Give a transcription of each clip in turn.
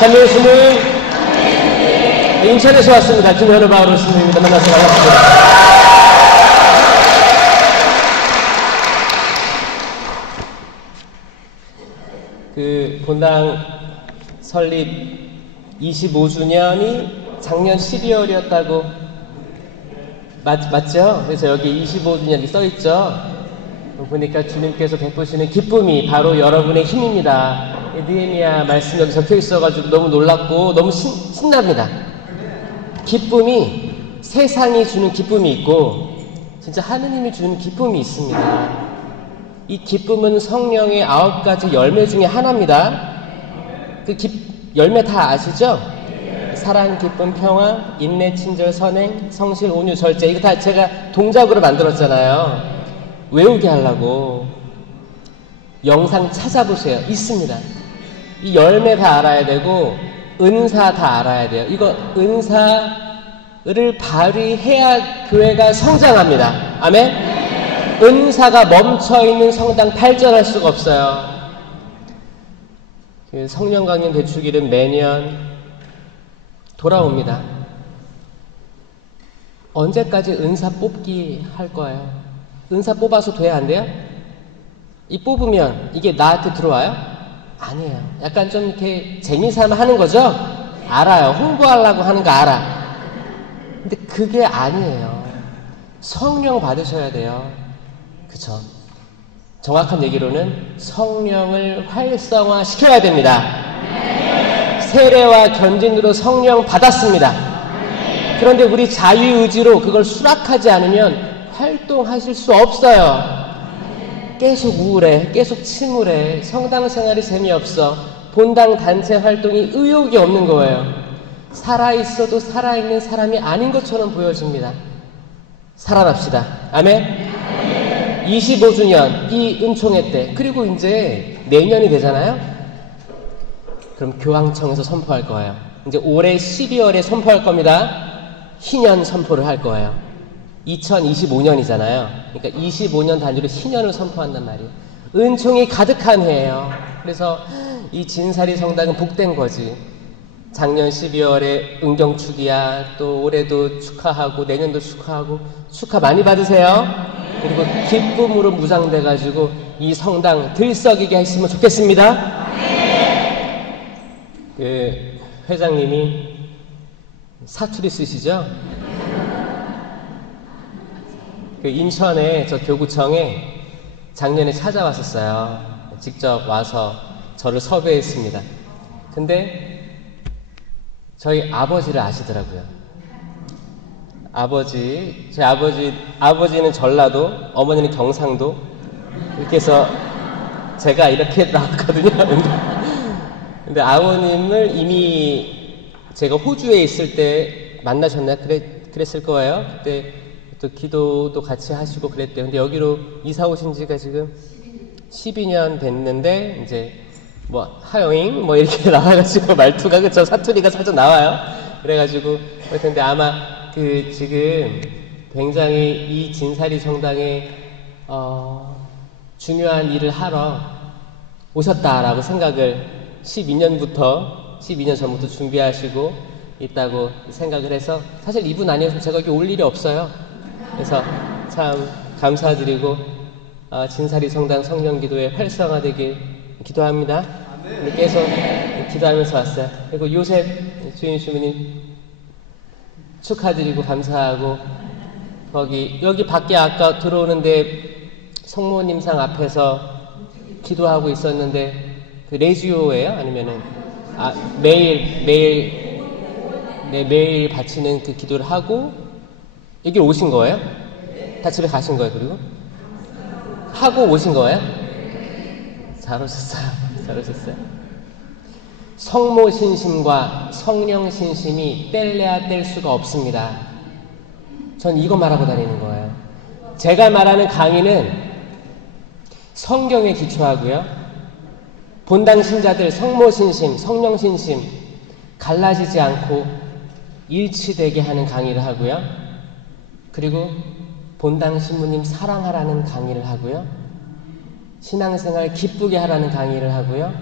참 예수님. 인천에서 왔습니다. 김현우 바오로 스님입니다. 만나서 반갑습니다. 그 본당 설립 25주년이 작년 12월이었다고 맞죠? 그래서 여기 25주년이 써있죠? 보니까 주님께서 베푸시는 기쁨이 바로 여러분의 힘입니다. 느헤미야 말씀이 여기 적혀 있어가지고 너무 놀랍고 너무 신납니다. 기쁨이, 세상이 주는 기쁨이 있고 진짜 하느님이 주는 기쁨이 있습니다. 이 기쁨은 성령의 9가지 열매 중에 하나입니다. 그 열매 다 아시죠? 사랑, 기쁨, 평화, 인내, 친절, 선행, 성실, 온유, 절제. 이거 다 제가 동작으로 만들었잖아요. 외우게 하려고. 영상 찾아보세요. 있습니다. 이 열매 다 알아야 되고 은사 다 알아야 돼요. 이거 은사를 발휘해야 교회가 성장합니다. 아멘? 은사가 멈춰있는 성당 발전할 수가 없어요. 성령 강림 대축일은 매년 돌아옵니다. 언제까지 은사 뽑기 할 거예요? 은사 뽑아서 돼야 안 돼요? 이 뽑으면 이게 나한테 들어와요? 아니에요. 약간 좀 이렇게 재미삼아 하는 거죠? 알아요. 홍보하려고 하는 거 알아. 근데 그게 아니에요. 성령 받으셔야 돼요. 그쵸? 정확한 얘기로는 성령을 활성화 시켜야 됩니다. 세례와 견진으로 성령 받았습니다. 그런데 우리 자유의지로 그걸 수락하지 않으면 활동하실 수 없어요. 계속 우울해, 계속 침울해, 성당 생활이 재미없어, 본당 단체 활동이 의욕이 없는 거예요. 살아있어도 살아있는 사람이 아닌 것처럼 보여집니다. 살아납시다. 아멘? 25주년 이 은총회 때, 그리고 이제 내년이 되잖아요. 그럼 교황청에서 선포할 거예요. 이제 올해 12월에 선포할 겁니다. 희년 선포를 할 거예요. 2025년이잖아요. 그러니까 25년 단위로 희년을 선포한단 말이에요. 은총이 가득한 해예요. 그래서 이 진사리 성당은 복된 거지. 작년 12월에 은경축이야. 또 올해도 축하하고 내년도 축하하고 축하 많이 받으세요. 그리고 기쁨으로 무장돼가지고 이 성당 들썩이게 했으면 좋겠습니다. 그 회장님이 사투리 쓰시죠? 그 인천에 저 교구청에 작년에 찾아왔었어요. 직접 와서 저를 섭외했습니다. 근데 저희 아버지를 아시더라고요. 저희 아버지는 전라도, 어머니는 경상도. 이렇게 해서 제가 이렇게 나왔거든요. 근데 아버님을 이미 제가 호주에 있을 때 만나셨나요? 그랬을 거예요. 그때 또 기도도 같이 하시고 그랬대요. 근데 여기로 이사 오신 지가 지금 12년 됐는데, 이제 뭐 하여잉 뭐 이렇게 나와가지고 말투가, 그쵸? 사투리가 살짝 나와요. 그래가지고 근데 아마 그 지금 굉장히 이 진사리 성당에 중요한 일을 하러 오셨다라고 생각을 12년 전부터 준비하시고 있다고 생각을 해서, 사실 이분 아니었으면 제가 여기 올 일이 없어요. 그래서 참 감사드리고 진사리 성당 성령기도회 활성화되길 기도합니다. 계속 기도하면서 왔어요. 그리고 요셉 주인 주무님 축하드리고 감사하고, 여기 밖에 아까 들어오는데 성모님상 앞에서 기도하고 있었는데, 그 레지오예요? 아니면은 매일 바치는 그 기도를 하고 여기 오신 거예요? 다 집에 가신 거예요? 그리고 하고 오신 거예요? 잘 오셨어요. 잘 오셨어요. 성모 신심과 성령 신심이 뗄래야 뗄 수가 없습니다. 전 이거 말하고 다니는 거예요. 제가 말하는 강의는 성경에 기초하고요. 본당 신자들 성모 신심, 성령 신심 갈라지지 않고 일치되게 하는 강의를 하고요. 그리고 본당 신부님 사랑하라는 강의를 하고요. 신앙생활 기쁘게 하라는 강의를 하고요.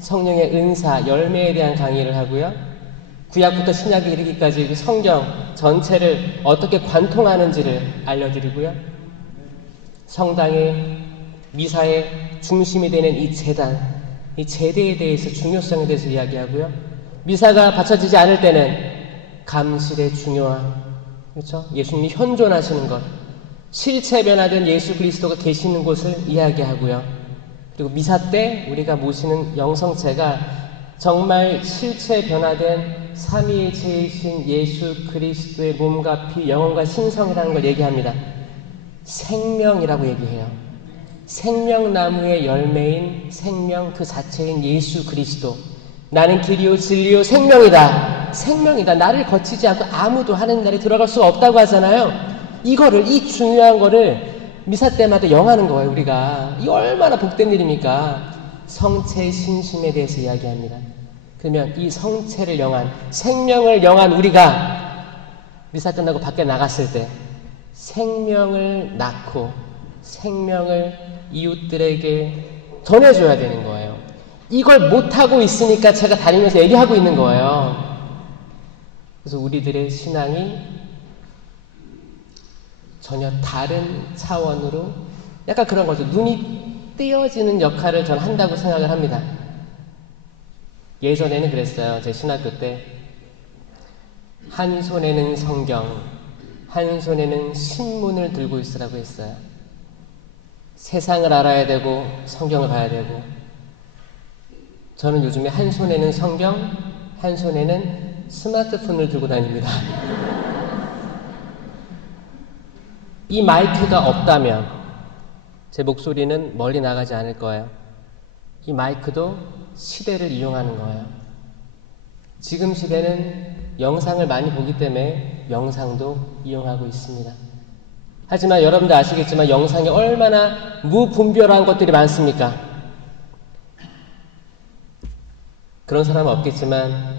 성령의 은사, 열매에 대한 강의를 하고요. 구약부터 신약에 이르기까지 성경 전체를 어떻게 관통하는지를 알려드리고요. 성당의 미사의 중심이 되는 이 제단, 이 제대에 대해서 중요성에 대해서 이야기하고요. 미사가 바쳐지지 않을 때는 감실의 중요함, 그렇죠? 예수님이 현존하시는 것, 실체 변화된 예수 그리스도가 계시는 곳을 이야기하고요. 그리고 미사 때 우리가 모시는 영성체가 정말 실체 변화된 삼위일체이신 예수 그리스도의 몸과 피, 영혼과 신성이라는 걸 얘기합니다. 생명이라고 얘기해요. 생명나무의 열매인 생명 그 자체인 예수 그리스도. 나는 길이요 진리요 생명이다. 생명이다. 나를 거치지 않고 아무도 하는 날에 들어갈 수가 없다고 하잖아요. 이 중요한 거를 미사 때마다 영하는 거예요, 우리가. 이 얼마나 복된 일입니까? 성체 신심에 대해서 이야기합니다. 그러면 이 성체를 영한, 생명을 영한 우리가 미사 끝나고 밖에 나갔을 때 생명을 낳고 생명을 이웃들에게 전해줘야 되는 거예요. 이걸 못하고 있으니까 제가 다니면서 얘기하고 있는 거예요. 그래서 우리들의 신앙이 전혀 다른 차원으로 약간 그런 거죠. 눈이 띄어지는 역할을 저는 한다고 생각을 합니다. 예전에는 그랬어요. 제 신학교 때 한 손에는 성경, 한 손에는 신문을 들고 있으라고 했어요. 세상을 알아야 되고 성경을 봐야 되고. 저는 요즘에 한 손에는 성경, 한 손에는 스마트폰을 들고 다닙니다. 이 마이크가 없다면 제 목소리는 멀리 나가지 않을 거예요. 이 마이크도 시대를 이용하는 거예요. 지금 시대는 영상을 많이 보기 때문에 영상도 이용하고 있습니다. 하지만 여러분들 아시겠지만 영상이 얼마나 무분별한 것들이 많습니까? 그런 사람은 없겠지만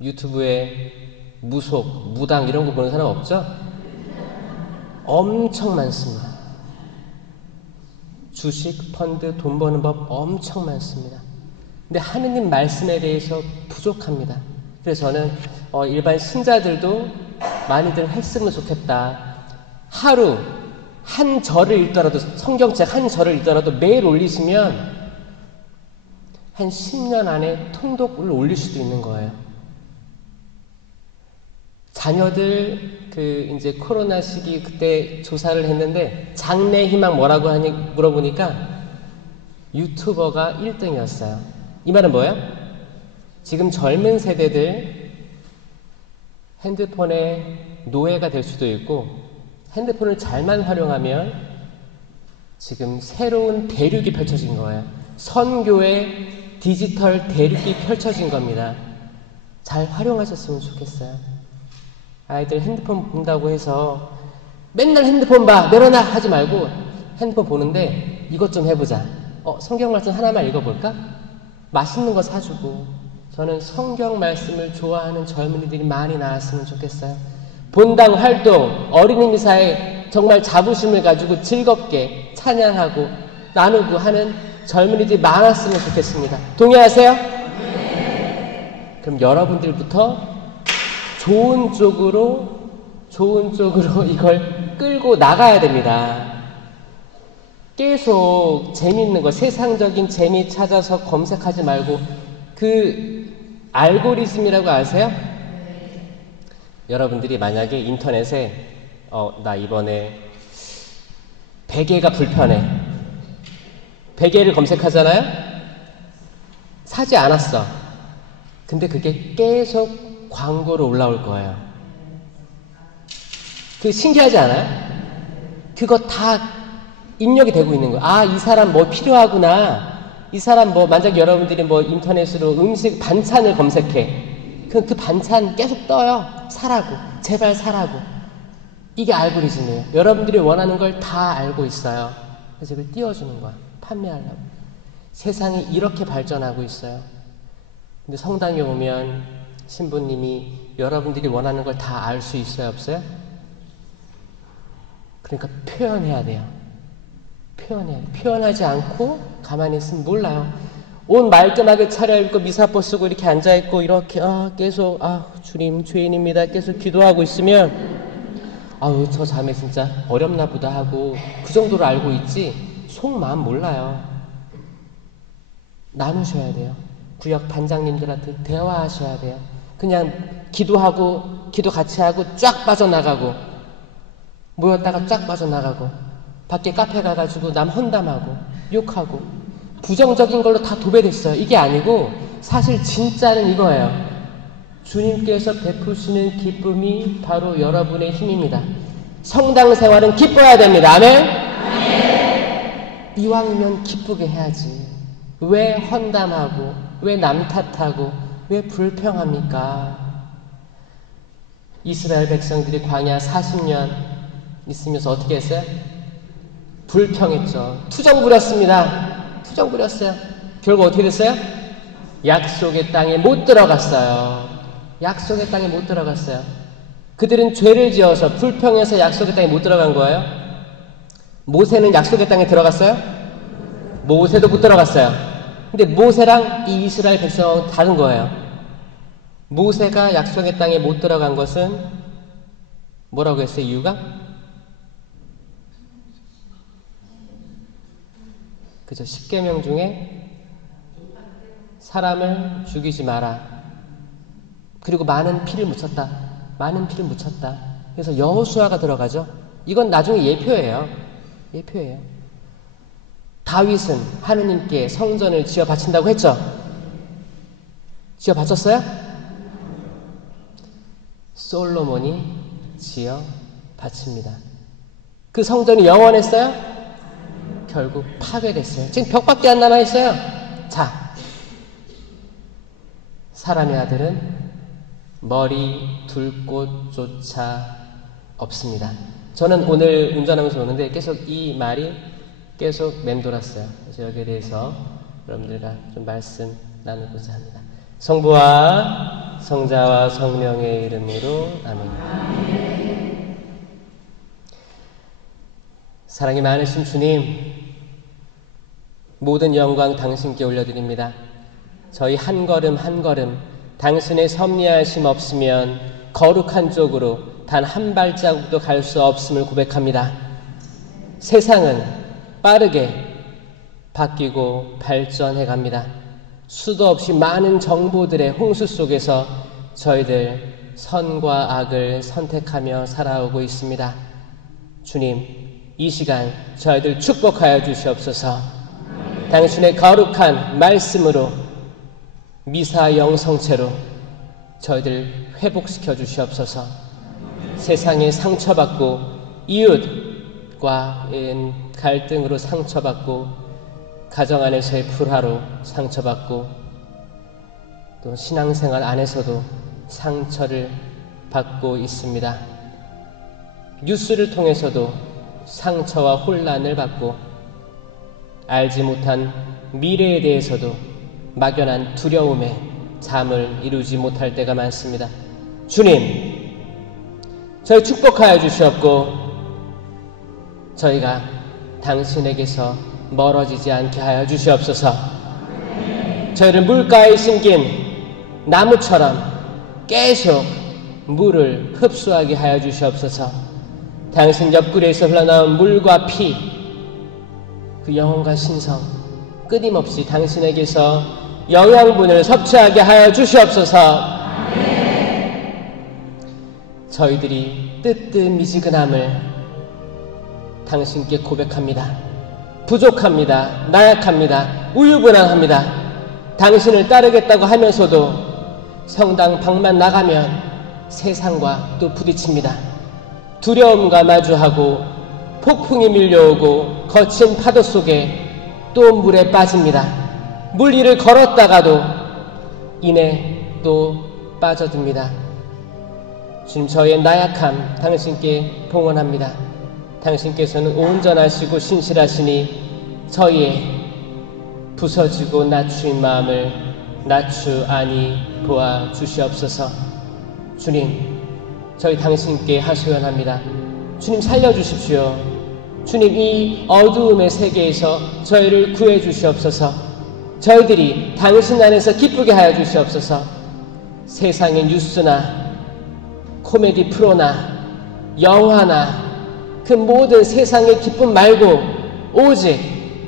유튜브에 무속, 무당 이런 거 보는 사람 없죠? 엄청 많습니다. 주식, 펀드, 돈 버는 법 엄청 많습니다. 근데 하느님 말씀에 대해서 부족합니다. 그래서 저는 일반 신자들도 많이들 했으면 좋겠다. 하루 한 절을 읽더라도, 성경책 한 절을 읽더라도 매일 올리시면 한 10년 안에 통독을 올릴 수도 있는 거예요. 자녀들 이제 코로나 시기 그때 조사를 했는데 장래 희망 뭐라고 하니 물어보니까 유튜버가 1등이었어요. 이 말은 뭐예요? 지금 젊은 세대들 핸드폰의 노예가 될 수도 있고 핸드폰을 잘만 활용하면 지금 새로운 대륙이 펼쳐진 거예요. 선교의 디지털 대륙이 펼쳐진 겁니다. 잘 활용하셨으면 좋겠어요. 아이들 핸드폰 본다고 해서 맨날 핸드폰 봐, 내려놔 하지 말고 핸드폰 보는데 이것 좀 해보자. 성경 말씀 하나만 읽어볼까? 맛있는 거 사주고. 저는 성경 말씀을 좋아하는 젊은이들이 많이 나왔으면 좋겠어요. 본당 활동, 어린이 미사에 정말 자부심을 가지고 즐겁게 찬양하고 나누고 하는 젊은이들이 많았으면 좋겠습니다. 동의하세요? 네. 그럼 여러분들부터 좋은 쪽으로 이걸 끌고 나가야 됩니다. 계속 재밌는 거, 세상적인 재미 찾아서 검색하지 말고 그 알고리즘이라고 아세요? 네. 여러분들이 만약에 인터넷에 나 이번에 베개가 불편해. 베개를 검색하잖아요? 사지 않았어. 근데 그게 계속 광고로 올라올 거예요. 그게 신기하지 않아요? 그거 다 입력이 되고 있는 거예요. 아, 이 사람 뭐 필요하구나. 이 사람 만약에 여러분들이 인터넷으로 음식 반찬을 검색해. 그 반찬 계속 떠요. 사라고. 제발 사라고. 이게 알고리즘이에요. 여러분들이 원하는 걸 다 알고 있어요. 그래서 이걸 띄워주는 거야. 판매하려고. 세상이 이렇게 발전하고 있어요. 근데 성당에 오면 신부님이 여러분들이 원하는 걸 다 알 수 있어요? 없어요? 그러니까 표현해야 돼요. 표현하지 않고 가만히 있으면 몰라요. 옷 말끔하게 차려입고 미사포 쓰고 이렇게 앉아있고 이렇게 계속 주님 죄인입니다 계속 기도하고 있으면 저 자매 진짜 어렵나 보다 하고 그 정도로 알고 있지 속마음 몰라요. 나누셔야 돼요. 구역 반장님들한테 대화하셔야 돼요. 그냥 기도하고 기도 같이 하고 쫙 빠져나가고 모였다가 쫙 빠져나가고 밖에 카페 가가지고 남 헌담하고 욕하고 부정적인 걸로 다 도배됐어요. 이게 아니고 사실 진짜는 이거예요. 주님께서 베푸시는 기쁨이 바로 여러분의 힘입니다. 성당 생활은 기뻐야 됩니다. 아멘? 아멘. 이왕이면 기쁘게 해야지. 왜 헌담하고 왜 남 탓하고 왜 불평합니까? 이스라엘 백성들이 광야 40년 있으면서 어떻게 했어요? 불평했죠. 투정 부렸습니다. 투정 부렸어요. 결국 어떻게 됐어요? 약속의 땅에 못 들어갔어요. 약속의 땅에 못 들어갔어요. 그들은 죄를 지어서 불평해서 약속의 땅에 못 들어간 거예요. 모세는 약속의 땅에 들어갔어요? 모세도 못 들어갔어요. 근데 모세랑 이 이스라엘 백성은 다른 거예요. 모세가 약속의 땅에 못 들어간 것은 뭐라고 했어요? 이유가? 그죠? 10계명 중에 사람을 죽이지 마라. 그리고 많은 피를 묻혔다. 많은 피를 묻혔다. 그래서 여호수아가 들어가죠. 이건 나중에 예표예요. 예표예요. 다윗은 하느님께 성전을 지어 바친다고 했죠. 지어 바쳤어요? 솔로몬이 지어 바칩니다. 그 성전이 영원했어요? 결국 파괴됐어요. 지금 벽밖에 안 남아있어요. 자, 사람의 아들은 머리 둘 곳조차 없습니다. 저는 오늘 운전하면서 오는데 계속 이 말이 계속 맴돌았어요. 그래서 여기에 대해서 여러분들과 좀 말씀 나누고자 합니다. 성부와 성자와 성령의 이름으로 아멘. 사랑이 많으신 주님, 모든 영광 당신께 올려드립니다. 저희 한 걸음 한 걸음 당신의 섭리하심 없으면 거룩한 쪽으로 단 한 발자국도 갈 수 없음을 고백합니다. 세상은 빠르게 바뀌고 발전해 갑니다. 수도 없이 많은 정보들의 홍수 속에서 저희들 선과 악을 선택하며 살아오고 있습니다. 주님, 이 시간 저희들 축복하여 주시옵소서. 당신의 거룩한 말씀으로 미사 영성체로 저희들 회복시켜 주시옵소서. 세상에 상처받고 이웃과의 갈등으로 상처받고 가정 안에서의 불화로 상처받고 또 신앙생활 안에서도 상처를 받고 있습니다. 뉴스를 통해서도 상처와 혼란을 받고 알지 못한 미래에 대해서도 막연한 두려움에 잠을 이루지 못할 때가 많습니다. 주님, 저희 축복하여 주시옵고 저희가 당신에게서 멀어지지 않게 하여 주시옵소서. 저희를 물가에 심긴 나무처럼 계속 물을 흡수하게 하여 주시옵소서. 당신 옆구리에서 흘러나온 물과 피, 그 영혼과 신성 끊임없이 당신에게서 영양분을 섭취하게 하여 주시옵소서. 저희들이 뜨뜻미지근함을 당신께 고백합니다. 부족합니다. 나약합니다. 우유부단합니다. 당신을 따르겠다고 하면서도 성당 밖만 나가면 세상과 또 부딪힙니다. 두려움과 마주하고 폭풍이 밀려오고 거친 파도 속에 또 물에 빠집니다. 물 위를 걸었다가도 이내 또 빠져듭니다. 주님, 저의 나약함 당신께 봉헌합니다. 당신께서는 온전하시고 신실하시니 저희의 부서지고 낮추인 마음을 낮추아니 보아 주시옵소서. 주님, 저희 당신께 하소연합니다. 주님, 살려주십시오. 주님, 이 어두움의 세계에서 저희를 구해 주시옵소서. 저희들이 당신 안에서 기쁘게 하여 주시옵소서. 세상의 뉴스나 코미디 프로나 영화나 그 모든 세상의 기쁨 말고 오직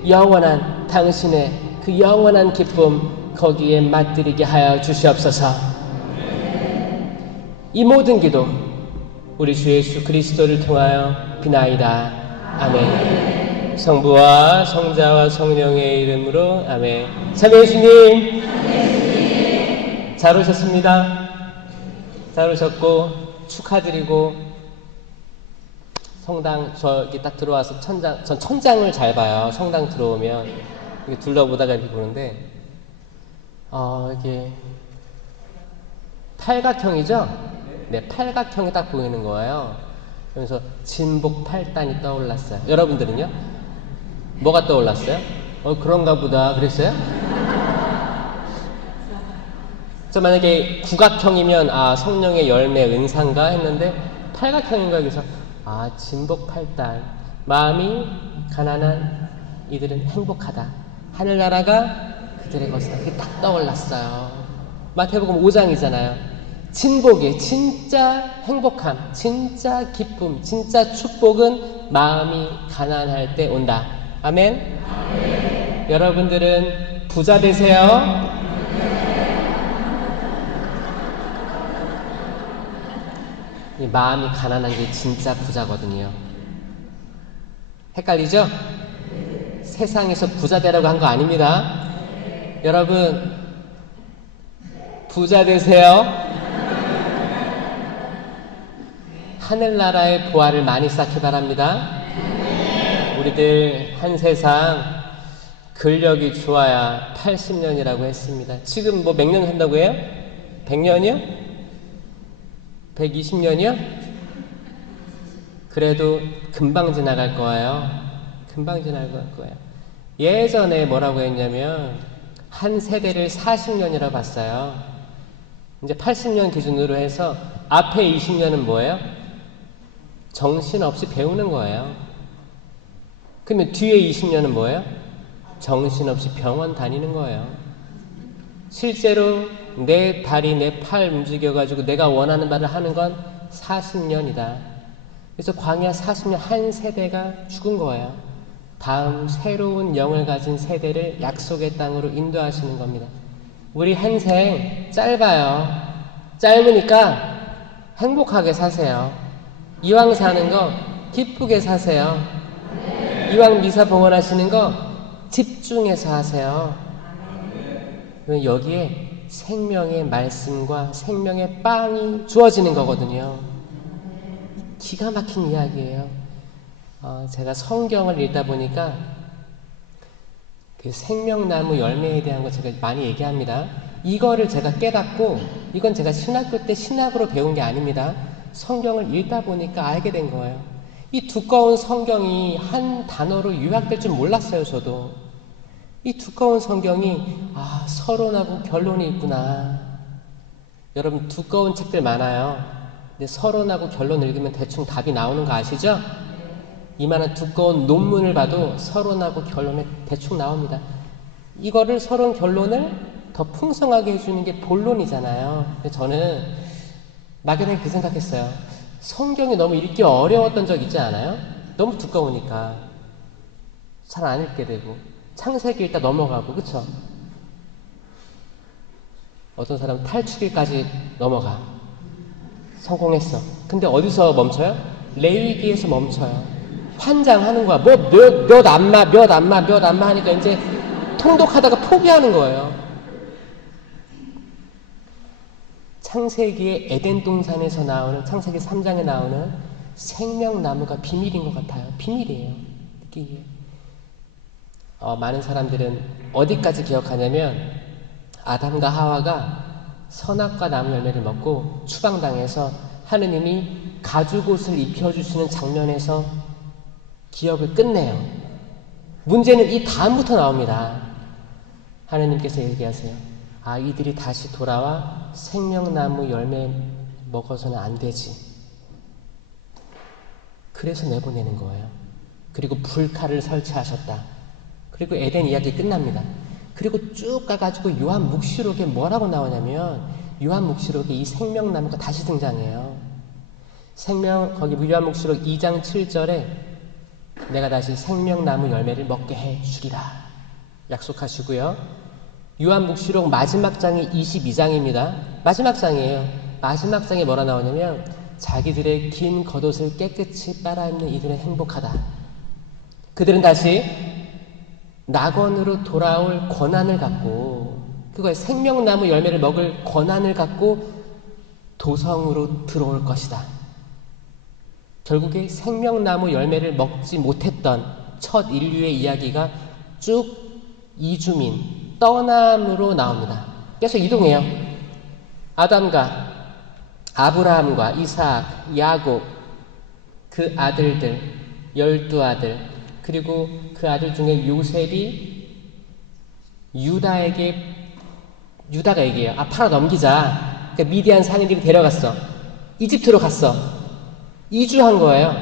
영원한 당신의 그 영원한 기쁨 거기에 맛들이게 하여 주시옵소서. 이 모든 기도 우리 주 예수 그리스도를 통하여 비나이다. 아멘. 성부와 성자와 성령의 이름으로 아멘. 참여해 주님. 잘 오셨습니다. 잘 오셨고 축하드리고 성당 저기 딱 들어와서 전 천장을 잘 봐요. 성당 들어오면 이렇게 둘러보다가 이렇게 보는데 이게 팔각형이죠? 네, 팔각형이 딱 보이는 거예요. 그래서 진복 8단이 떠올랐어요. 여러분들은요? 뭐가 떠올랐어요? 그런가 보다 그랬어요? 저 만약에 국악형이면 성령의 열매 은사인가 했는데 팔각형인가 그래서 진복 8단 마음이 가난한 이들은 행복하다. 하늘나라가 그들의 것이다. 그게 딱 떠올랐어요. 마태복음 5장이잖아요. 진복이 진짜 행복함, 진짜 기쁨, 진짜 축복은 마음이 가난할 때 온다. 아멘? 아멘. 여러분들은 부자 되세요. 이 마음이 가난한 게 진짜 부자거든요. 헷갈리죠? 세상에서 부자 되라고 한 거 아닙니다. 여러분 부자 되세요. 하늘나라의 보화를 많이 쌓기 바랍니다. 우리들 한 세상 근력이 좋아야 80년이라고 했습니다. 지금 뭐 몇 년 산다고 해요? 100년이요? 120년이요? 그래도 금방 지나갈 거예요. 금방 지나갈 거예요. 예전에 뭐라고 했냐면 한 세대를 40년이라고 봤어요. 이제 80년 기준으로 해서 앞에 20년은 뭐예요? 정신없이 배우는 거예요. 그러면 뒤에 20년은 뭐예요? 정신없이 병원 다니는 거예요. 실제로 내 다리, 내 팔 움직여가지고 내가 원하는 바를 하는 건 40년이다. 그래서 광야 40년 한 세대가 죽은 거예요. 다음 새로운 영을 가진 세대를 약속의 땅으로 인도하시는 겁니다. 우리 한 생 짧아요. 짧으니까 행복하게 사세요. 이왕 사는 거 기쁘게 사세요. 이왕 미사 봉헌하시는 거 집중해서 하세요. 여기에 생명의 말씀과 생명의 빵이 주어지는 거거든요. 기가 막힌 이야기예요. 제가 성경을 읽다 보니까 그 생명나무 열매에 대한 거 제가 많이 얘기합니다. 이거를 제가 깨닫고 이건 제가 신학교 때 신학으로 배운 게 아닙니다. 성경을 읽다 보니까 알게 된 거예요. 이 두꺼운 성경이 한 단어로 요약될 줄 몰랐어요. 저도 이 두꺼운 성경이 서론하고 결론이 있구나. 여러분 두꺼운 책들 많아요. 근데 서론하고 결론 읽으면 대충 답이 나오는 거 아시죠? 이만한 두꺼운 논문을 봐도 서론하고 결론에 대충 나옵니다. 이거를 서론 결론을 더 풍성하게 해주는 게 본론이잖아요. 근데 저는 막연하게 그 생각했어요. 성경이 너무 읽기 어려웠던 적 있지 않아요? 너무 두꺼우니까 잘 안 읽게 되고 창세기 읽다 넘어가고 그쵸? 어떤 사람은 탈출기까지 넘어가 성공했어. 근데 어디서 멈춰요? 레위기에서 멈춰요. 환장하는 거야. 뭐 몇 안마 하니까 이제 통독하다가 포기하는 거예요. 창세기의 에덴 동산에서 나오는 창세기 3장에 나오는 생명나무가 비밀인 것 같아요. 비밀이에요. 느끼기에. 많은 사람들은 어디까지 기억하냐면 아담과 하와가 선악과 나무 열매를 먹고 추방당해서 하느님이 가죽옷을 입혀주시는 장면에서 기억을 끝내요. 문제는 이 다음부터 나옵니다. 하느님께서 얘기하세요. 이들이 다시 돌아와 생명나무 열매 먹어서는 안 되지. 그래서 내보내는 거예요. 그리고 불칼을 설치하셨다. 그리고 에덴 이야기 끝납니다. 그리고 쭉 가가지고 요한묵시록에 뭐라고 나오냐면 요한묵시록에 이 생명나무가 다시 등장해요. 거기 요한묵시록 2장 7절에 내가 다시 생명나무 열매를 먹게 해주리라 약속하시고요. 요한묵시록 마지막 장이 22장입니다. 마지막 장이에요. 마지막 장에 뭐라 나오냐면 자기들의 긴 겉옷을 깨끗이 빨아입는 이들은 행복하다. 그들은 다시 낙원으로 돌아올 권한을 갖고, 그거에 생명나무 열매를 먹을 권한을 갖고 도성으로 들어올 것이다. 결국에 생명나무 열매를 먹지 못했던 첫 인류의 이야기가 쭉 이주민, 떠남으로 나옵니다. 계속 이동해요. 아담과 아브라함과 이삭, 야곱, 그 아들들, 12아들, 그리고 그 아들 중에 요셉이 유다가 얘기해요. 팔아 넘기자. 그러니까 미디안 상인들이 데려갔어. 이집트로 갔어. 이주한 거예요.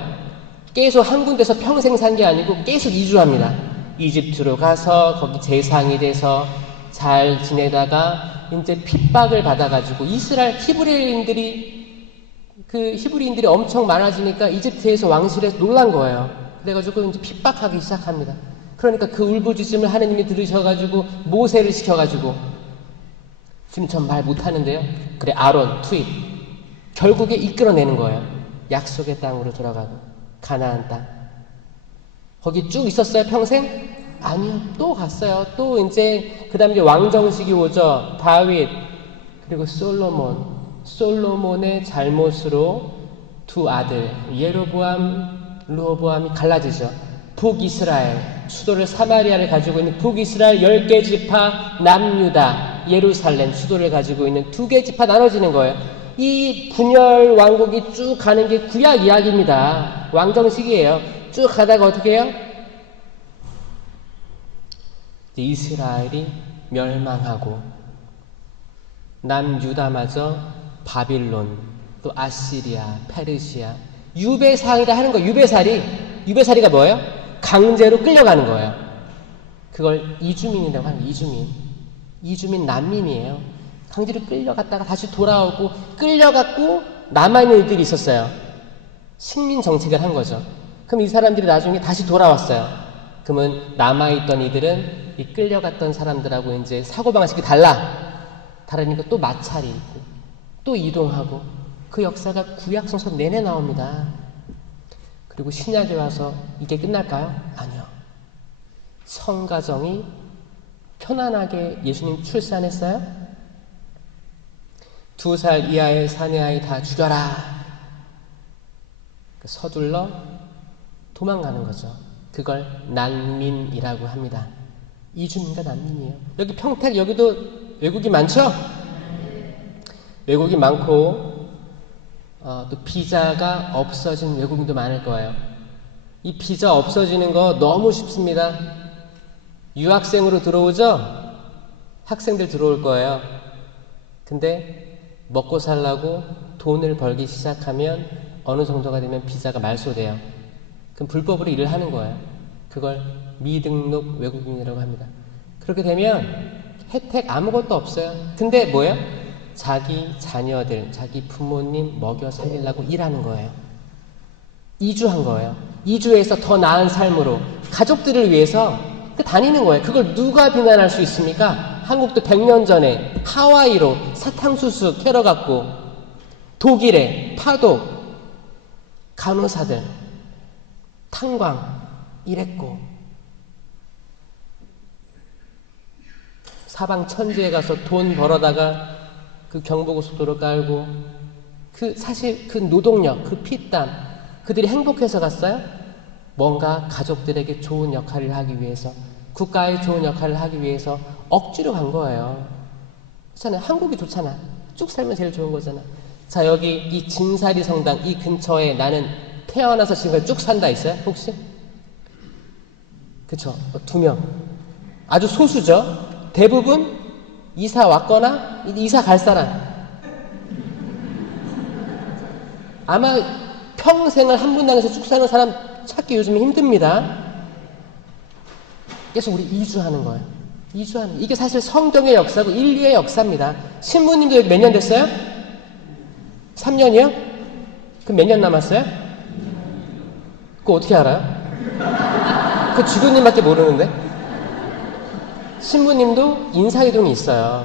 계속 한 군데서 평생 산 게 아니고 계속 이주합니다. 이집트로 가서 거기 재상이 돼서 잘 지내다가 이제 핍박을 받아가지고 히브리인들이 엄청 많아지니까 이집트에서 왕실에서 놀란 거예요. 그래가지고 이제 핍박하기 시작합니다. 그러니까 그 울부짖음을 하느님이 들으셔가지고 모세를 시켜가지고, 지금 전 말 못하는데요. 그래, 아론 투입. 결국에 이끌어내는 거예요. 약속의 땅으로 돌아가고, 가나안 땅. 거기 쭉 있었어요, 평생? 아니요, 또 갔어요. 또 이제 그 다음에 왕정식이 오죠. 다윗, 그리고 솔로몬의 잘못으로 두 아들 예로보암, 르호보암이 갈라지죠. 북이스라엘, 수도를 사마리아를 가지고 있는 북이스라엘 10개 지파, 남유다, 예루살렘 수도를 가지고 있는 2개 지파 나눠지는 거예요. 이 분열 왕국이 쭉 가는 게 구약 이야기입니다. 왕정식이에요. 쭉 가다가 어떻게 해요? 이스라엘이 멸망하고 남유다마저 바빌론, 또 아시리아, 페르시아, 유배살이라 하는 거예요. 유배살이가 뭐예요? 강제로 끌려가는 거예요. 그걸 이주민이라고 하는 거예요. 이주민 난민이에요. 강제로 끌려갔다가 다시 돌아오고, 끌려갔고 남아있는 이들이 있었어요. 식민 정책을 한 거죠. 그럼 이 사람들이 나중에 다시 돌아왔어요. 그러면 남아있던 이들은 이 끌려갔던 사람들하고 이제 사고방식이 다르니까 또 마찰이 있고 또 이동하고, 그 역사가 구약 성서 내내 나옵니다. 그리고 신약에 와서 이게 끝날까요? 아니요. 성가정이 편안하게 예수님 출산했어요? 2살 이하의 사내아이 다 죽여라. 서둘러 도망가는 거죠. 그걸 난민이라고 합니다. 이주민과 난민이에요. 여기 평택, 여기도 외국인 많죠? 외국인 많고, 또 비자가 없어진 외국인도 많을 거예요. 이 비자 없어지는 거 너무 쉽습니다. 유학생으로 들어오죠? 학생들 들어올 거예요. 근데 먹고 살라고 돈을 벌기 시작하면 어느 정도가 되면 비자가 말소돼요. 그럼 불법으로 일을 하는 거예요. 그걸 미등록 외국인이라고 합니다. 그렇게 되면 혜택 아무것도 없어요. 근데 뭐예요? 자기 자녀들, 자기 부모님 먹여 살리려고 일하는 거예요. 이주한 거예요. 이주해서 더 나은 삶으로 가족들을 위해서 다니는 거예요. 그걸 누가 비난할 수 있습니까? 한국도 100년 전에 하와이로 사탕수수 캐러 갔고, 독일에 파독, 간호사들, 탄광 일했고, 사방 천지에 가서 돈 벌어다가 그 경부고속도로 깔고, 사실 그 노동력, 그 피땀, 그들이 행복해서 갔어요? 뭔가 가족들에게 좋은 역할을 하기 위해서, 국가에 좋은 역할을 하기 위해서 억지로 간 거예요. 그렇잖아요. 한국이 좋잖아. 쭉 살면 제일 좋은 거잖아. 자, 여기 이 진사리 성당 이 근처에 나는 태어나서 지금까지 쭉 산다 있어요? 혹시? 그쵸? 2명. 아주 소수죠? 대부분 이사 왔거나 이사 갈 사람. 아마 평생을 한 분당에서 쭉 사는 사람 찾기 요즘에 힘듭니다. 그래서 우리 이주하는 거예요. 이주하는 거. 이게 사실 성경의 역사고 인류의 역사입니다. 신부님도 여기 몇 년 됐어요? 3년이요? 그럼 몇 년 남았어요? 그거 어떻게 알아요? 그 주교님밖에 모르는데? 신부님도 인사이동이 있어요.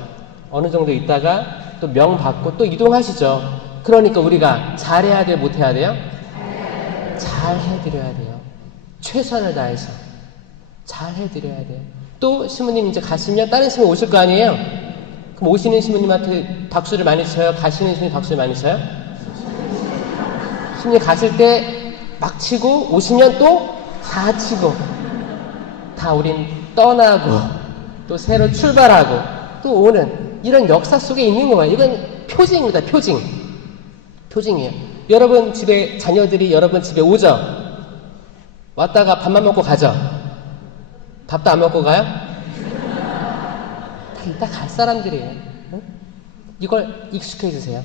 어느 정도 있다가 또 명 받고 또 이동하시죠. 그러니까 우리가 잘해야 돼요? 못해야 돼요? 잘 해드려야 돼요. 최선을 다해서 잘 해드려야 돼요. 또 신부님 이제 가시면 다른 신부님 오실 거 아니에요? 그럼 오시는 신부님한테 박수를 많이 쳐요? 가시는 신부님 박수를 많이 쳐요? 신부님 가실 때 막 치고 오시면 또 다 치고 다 우린 떠나고 또 새로 출발하고 또 오는 이런 역사 속에 있는 거예요. 이건 표징입니다. 표징이에요. 여러분 집에 자녀들이 여러분 집에 오죠? 왔다가 밥만 먹고 가죠? 밥도 안 먹고 가요? 다 이따 갈 사람들이에요. 응? 이걸 익숙해 주세요.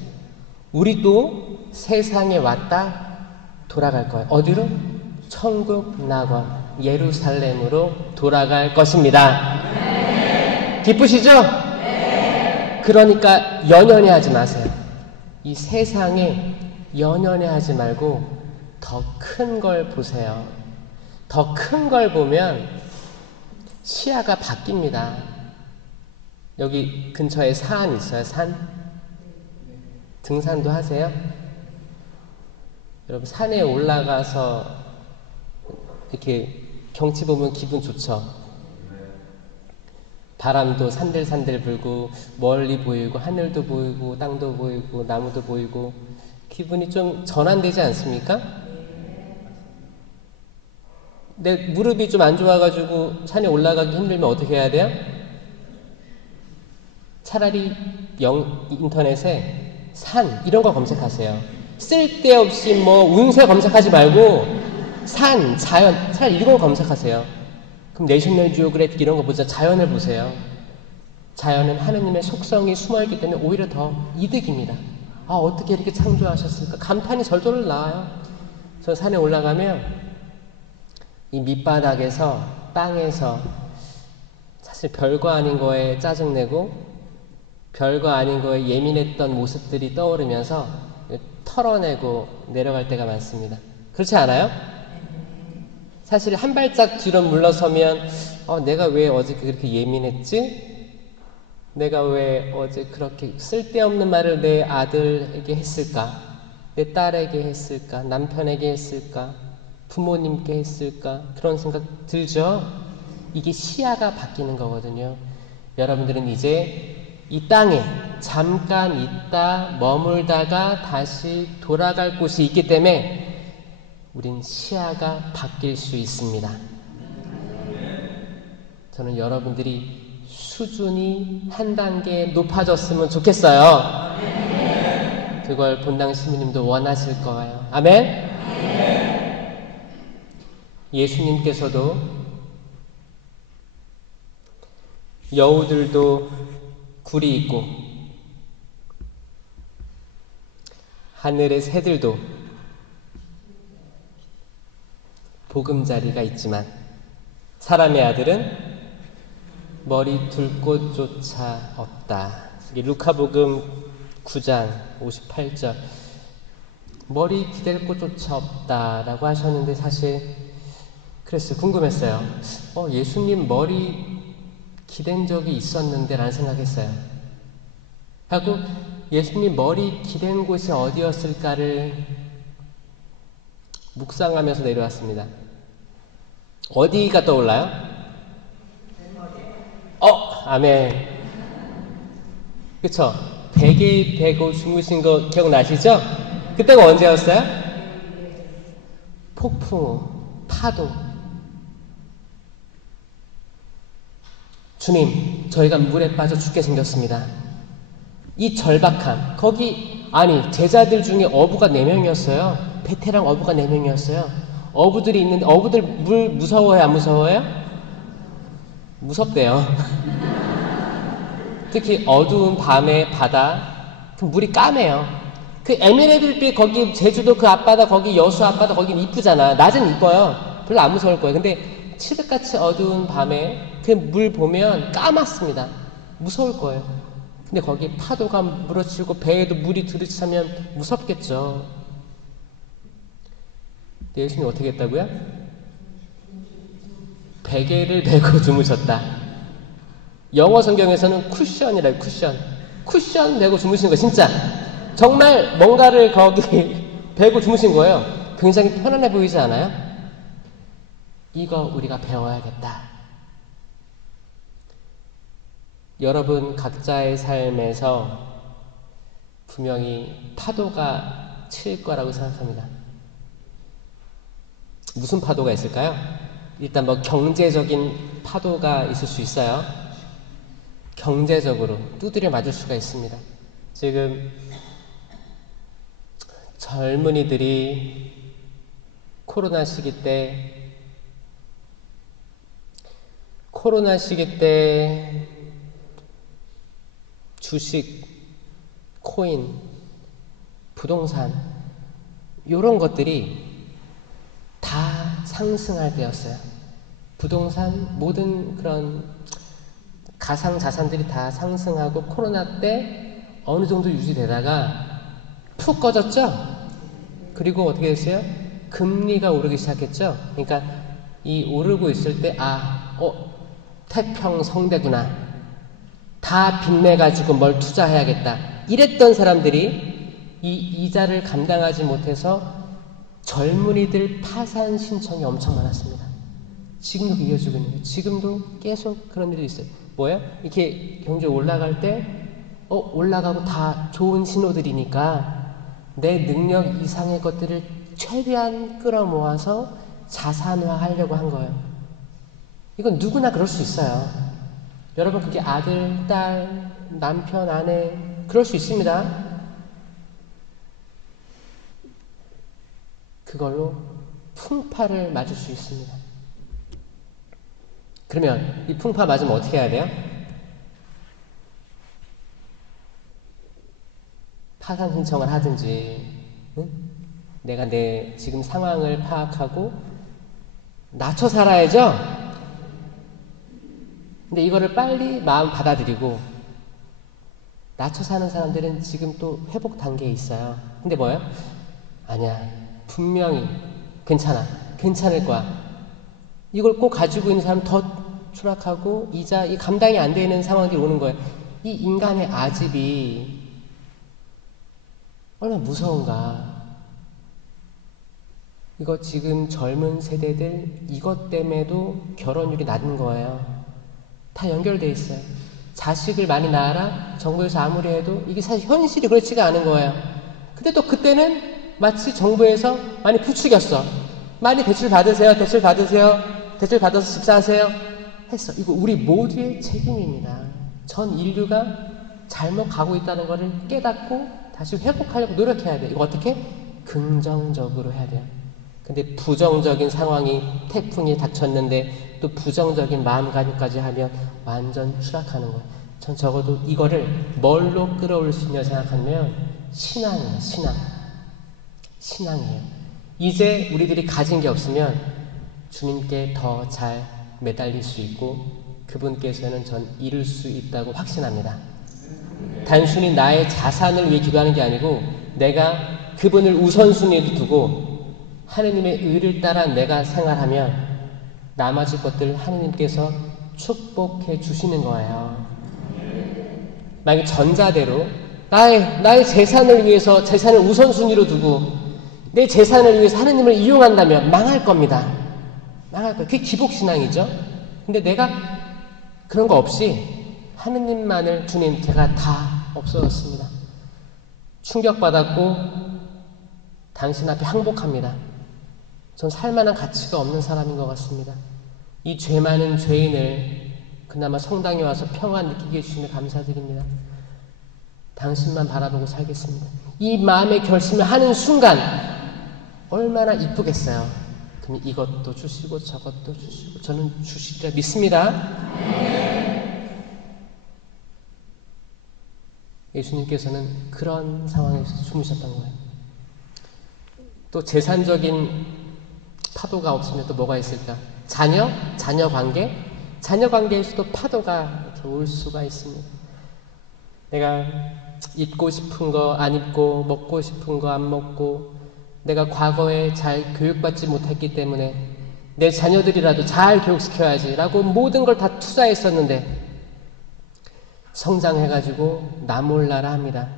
우리도 세상에 왔다 돌아갈 거예요. 어디로? 천국 낙원 예루살렘으로 돌아갈 것입니다. 네. 기쁘시죠? 네. 그러니까 연연해 하지 마세요. 이 세상에 연연해 하지 말고 더 큰 걸 보세요. 더 큰 걸 보면 시야가 바뀝니다. 여기 근처에 산 있어요? 산? 등산도 하세요? 여러분 산에 올라가서 이렇게 경치 보면 기분 좋죠? 바람도 산들산들 불고 멀리 보이고 하늘도 보이고 땅도 보이고 나무도 보이고 기분이 좀 전환되지 않습니까? 내 무릎이 좀 안 좋아가지고 산에 올라가기 힘들면 어떻게 해야 돼요? 차라리 인터넷에 산 이런 거 검색하세요. 쓸데없이 뭐 운세 검색하지 말고 산, 자연 차라리 이런 거 검색하세요. 그럼 내셔널 지오그래픽 이런 거 보자. 자연을 보세요. 자연은 하느님의 속성이 숨어있기 때문에 오히려 더 이득입니다. 아 어떻게 이렇게 창조하셨을까? 감탄이 절절로 나와요. 저 산에 올라가면 이 밑바닥에서 땅에서 사실 별거 아닌 거에 짜증내고 별거 아닌 거에 예민했던 모습들이 떠오르면서 털어내고 내려갈 때가 많습니다. 그렇지 않아요? 사실 한 발짝 뒤로 물러서면 내가 왜 어제 그렇게 예민했지? 내가 왜 어제 그렇게 쓸데없는 말을 내 아들에게 했을까? 내 딸에게 했을까? 남편에게 했을까? 부모님께 했을까? 그런 생각 들죠? 이게 시야가 바뀌는 거거든요. 여러분들은 이제 이 땅에 잠깐 있다 머물다가 다시 돌아갈 곳이 있기 때문에 우린 시야가 바뀔 수 있습니다. 저는 여러분들이 수준이 한 단계 높아졌으면 좋겠어요. 그걸 본당 시민님도 원하실 거예요. 아멘? 예수님께서도 여우들도 굴이 있고 하늘의 새들도 보금자리가 있지만 사람의 아들은 머리 둘 곳조차 없다. 루카복음 9장 58절 머리 기댈 곳조차 없다라고 하셨는데 사실 그랬어요. 궁금했어요. 예수님 머리 기댄 적이 있었는데 라는 생각했어요. 하고 예수님 머리 기댄 곳이 어디였을까를 묵상하면서 내려왔습니다. 어디가 떠올라요? 아멘. 그쵸? 베개에 베고 주무신 거 기억나시죠? 그때가 언제였어요? 폭풍우, 파도. 주님, 저희가 물에 빠져 죽게 생겼습니다. 이 절박함, 거기, 제자들 중에 어부가 4명이었어요. 베테랑 어부가 4명이었어요. 어부들이 있는데, 어부들 물 무서워해요, 안 무서워해요? 무섭대요. 특히 어두운 밤의 바다, 그 물이 까매요. 그 에메랄드빛 거기 제주도 그 앞바다 거기 여수 앞바다 거기 이쁘잖아. 낮은 이뻐요. 별로 안 무서울 거예요. 근데 칠흑같이 어두운 밤에 그 물 보면 까맣습니다. 무서울 거예요. 근데 거기 파도가 물어치고 배에도 물이 들이차면 무섭겠죠. 근데 예수님이 어떻게 했다고요? 베개를 메고 주무셨다. 영어 성경에서는 쿠션이라고. 쿠션 메고 주무시는 거 진짜 정말 뭔가를 거기 베고 주무신 거예요. 굉장히 편안해 보이지 않아요? 이거 우리가 배워야겠다. 여러분 각자의 삶에서 분명히 파도가 칠 거라고 생각합니다. 무슨 파도가 있을까요? 일단 뭐 경제적인 파도가 있을 수 있어요. 경제적으로 두드려 맞을 수가 있습니다. 지금 젊은이들이 코로나 시기 때 주식, 코인, 부동산 이런 것들이 다 상승할 때였어요. 부동산 모든 그런 가상 자산들이 다 상승하고 코로나 때 어느 정도 유지되다가 푹 꺼졌죠? 그리고 어떻게 됐어요? 금리가 오르기 시작했죠? 그러니까 이 오르고 있을 때 태평성대구나. 다 빚내가지고 뭘 투자해야겠다. 이랬던 사람들이 이 이자를 감당하지 못해서 젊은이들 파산 신청이 엄청 많았습니다. 지금도 이어지고 있는 거예요. 지금도 계속 그런 일이 있어요. 뭐예요? 이렇게 경제 올라갈 때 올라가고 다 좋은 신호들이니까 내 능력 이상의 것들을 최대한 끌어모아서 자산화하려고 한 거예요. 이건 누구나 그럴 수 있어요. 여러분 그게 아들, 딸, 남편, 아내 그럴 수 있습니다. 그걸로 풍파를 맞을 수 있습니다. 그러면 이 풍파 맞으면 어떻게 해야 돼요? 파산 신청을 하든지, 응? 내가 내 지금 상황을 파악하고 낮춰 살아야죠? 근데 이거를 빨리 마음 받아들이고 낮춰 사는 사람들은 지금 또 회복 단계에 있어요. 근데 뭐예요? 아니야. 분명히 괜찮을 거야. 이걸 꼭 가지고 있는 사람은 더 추락하고 이자 이 감당이 안 되는 상황들이 오는 거예요. 이 인간의 아집이 얼마나 무서운가. 이거 지금 젊은 세대들 이것 때문에도 결혼율이 낮은 거예요. 다 연결돼 있어요. 자식을 많이 낳아라 정부에서 아무리 해도 이게 사실 현실이 그렇지가 않은 거예요. 근데 또 그때는 마치 정부에서 많이 부추겼어. 많이 대출 받으세요. 대출 받아서 집 사세요. 했어. 이거 우리 모두의 책임입니다. 전 인류가 잘못 가고 있다는 것을 깨닫고 다시 회복하려고 노력해야 돼. 이거 어떻게? 긍정적으로 해야 돼요. 근데 부정적인 상황이 태풍이 닥쳤는데 또 부정적인 마음가짐까지 하면 완전 추락하는 거예요. 전 적어도 이거를 뭘로 끌어올 수 있냐 생각하면 신앙이에요. 신앙이에요. 이제 우리들이 가진 게 없으면 주님께 더 잘 매달릴 수 있고 그분께서는 전 이룰 수 있다고 확신합니다. 단순히 나의 자산을 위해 기도하는 게 아니고 내가 그분을 우선순위에 두고 하느님의 의를 따라 내가 생활하면 나머지 것들을 하느님께서 축복해 주시는 거예요. 만약에 전자대로 나의 재산을 위해서 재산을 우선순위로 두고 내 재산을 위해서 하느님을 이용한다면 망할 겁니다. 망할 거예요. 그게 기복신앙이죠. 근데 내가 그런 거 없이 하느님만을 주님 제가 다 없어졌습니다. 충격받았고 당신 앞에 항복합니다. 전 살만한 가치가 없는 사람인 것 같습니다. 이 죄 많은 죄인을 그나마 성당에 와서 평안 느끼게 해주시며 감사드립니다. 당신만 바라보고 살겠습니다. 이 마음의 결심을 하는 순간 얼마나 이쁘겠어요. 그럼 이것도 주시고 저것도 주시고 저는 주시리라 믿습니다. 예수님께서는 그런 상황에서 주무셨던 거예요. 또 재산적인 파도가 없으면 또 뭐가 있을까? 자녀 관계? 자녀 관계에서도 파도가 이렇게 올 수가 있습니다. 내가 입고 싶은 거 안 입고, 먹고 싶은 거 안 먹고, 내가 과거에 잘 교육받지 못했기 때문에 내 자녀들이라도 잘 교육시켜야지 라고 모든 걸 다 투자했었는데 성장해가지고 나 몰라라 합니다.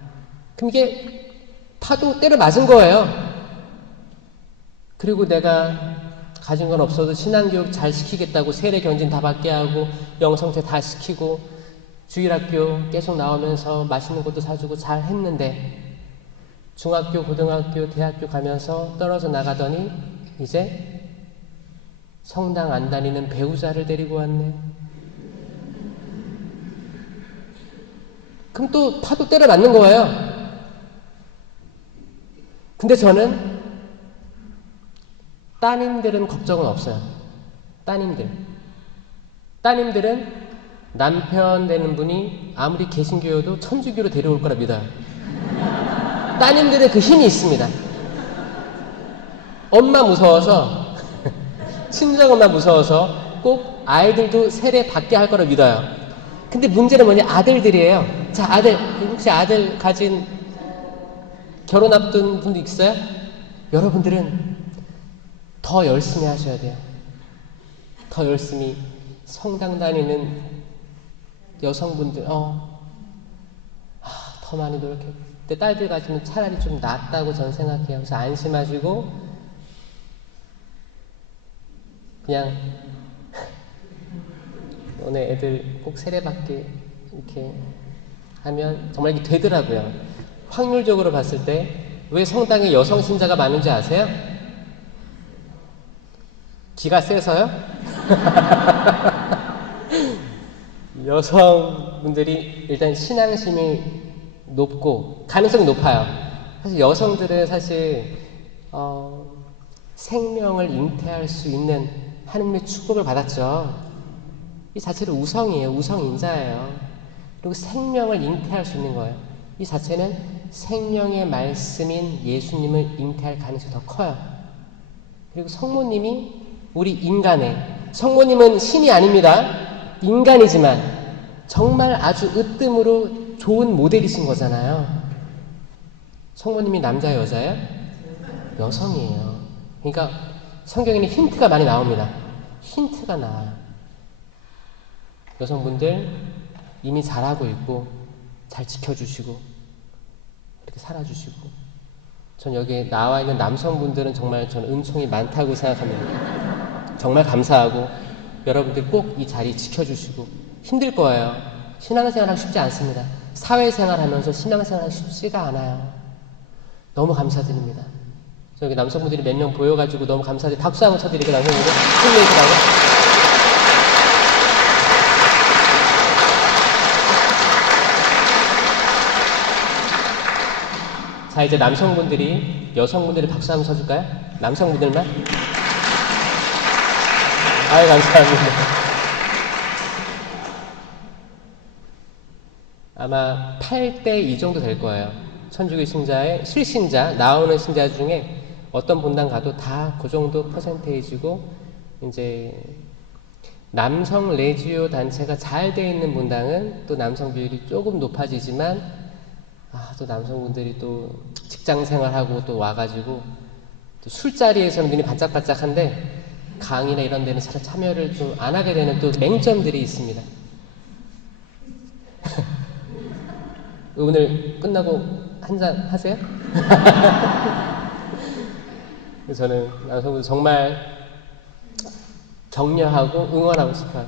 그럼 이게 파도 때려 맞은 거예요. 그리고 내가 가진 건 없어도 신앙교육 잘 시키겠다고 세례 경진 다 받게 하고 영성체 다 시키고 주일학교 계속 나오면서 맛있는 것도 사주고 잘 했는데 중학교, 고등학교, 대학교 가면서 떨어져 나가더니 이제 성당 안 다니는 배우자를 데리고 왔네. 그럼 또 파도 때려 맞는 거예요. 근데 저는 따님들은 걱정은 없어요. 따님들은 남편 되는 분이 아무리 개신교여도 천주교로 데려올 거라 믿어요. 따님들의 그 힘이 있습니다. 엄마 무서워서 친정엄마 무서워서 꼭 아이들도 세례 받게 할 거라 믿어요. 근데 문제는 뭐냐? 아들들이에요. 자, 아들, 혹시 아들 가진 결혼 앞둔 분도 있어요? 여러분들은 더 열심히 하셔야 돼요. 더 열심히 성당 다니는 여성분들, 더 많이 노력해. 근데 딸들 가지면 차라리 좀 낫다고 전 생각해요. 그래서 안심하시고 그냥 너네 애들 꼭 세례받게 이렇게 하면 정말 이게 되더라고요. 확률적으로 봤을 때 왜 성당에 여성 신자가 많은지 아세요? 기가 세서요? 여성분들이 일단 신앙심이 높고 가능성이 높아요. 사실 여성들은 사실 생명을 잉태할 수 있는 하느님의 축복을 받았죠. 이 자체로 우성이에요. 우성인자예요. 그리고 생명을 잉태할 수 있는 거예요. 이 자체는 생명의 말씀인 예수님을 잉태할 가능성이 더 커요. 그리고 성모님이 우리 인간의, 성모님은 신이 아닙니다. 인간이지만 정말 아주 으뜸으로 좋은 모델이신 거잖아요. 성모님이 남자예요, 여자예요? 여성이에요. 그러니까 성경에는 힌트가 많이 나옵니다. 힌트가 나와요. 여성분들 이미 잘하고 있고 잘 지켜주시고 이렇게 살아주시고, 전 여기에 나와 있는 남성분들은 정말 저는 은총이 많다고 생각합니다. 정말 감사하고 여러분들 꼭 이 자리 지켜주시고. 힘들 거예요. 신앙생활하기 쉽지 않습니다. 사회생활하면서 신앙생활하기 쉽지가 않아요. 너무 감사드립니다. 여기 남성분들이 몇 명 보여가지고 너무 감사드리고 박수 한번 쳐드리고 남성분들 힘내시라고. 자, 이제 남성분들이 여성분들이 박수 한번 쳐줄까요? 남성분들만? 아유, 감사합니다. 아마 8대 2 정도 될 거예요. 천주교 신자의 실신자, 나오는 신자 중에 어떤 본당 가도 다 그 정도 퍼센테이지고, 이제 남성 레지오 단체가 잘 되어 있는 본당은 또 남성 비율이 조금 높아지지만, 또 남성분들이 또 직장 생활하고 또 와가지고 또 술자리에서는 눈이 반짝반짝한데 강의나 이런 데는 잘 참여를 좀 안 하게 되는 또 맹점들이 있습니다. 오늘 끝나고 한잔 하세요? 저는 남성분들 정말 격려하고 응원하고 싶어요.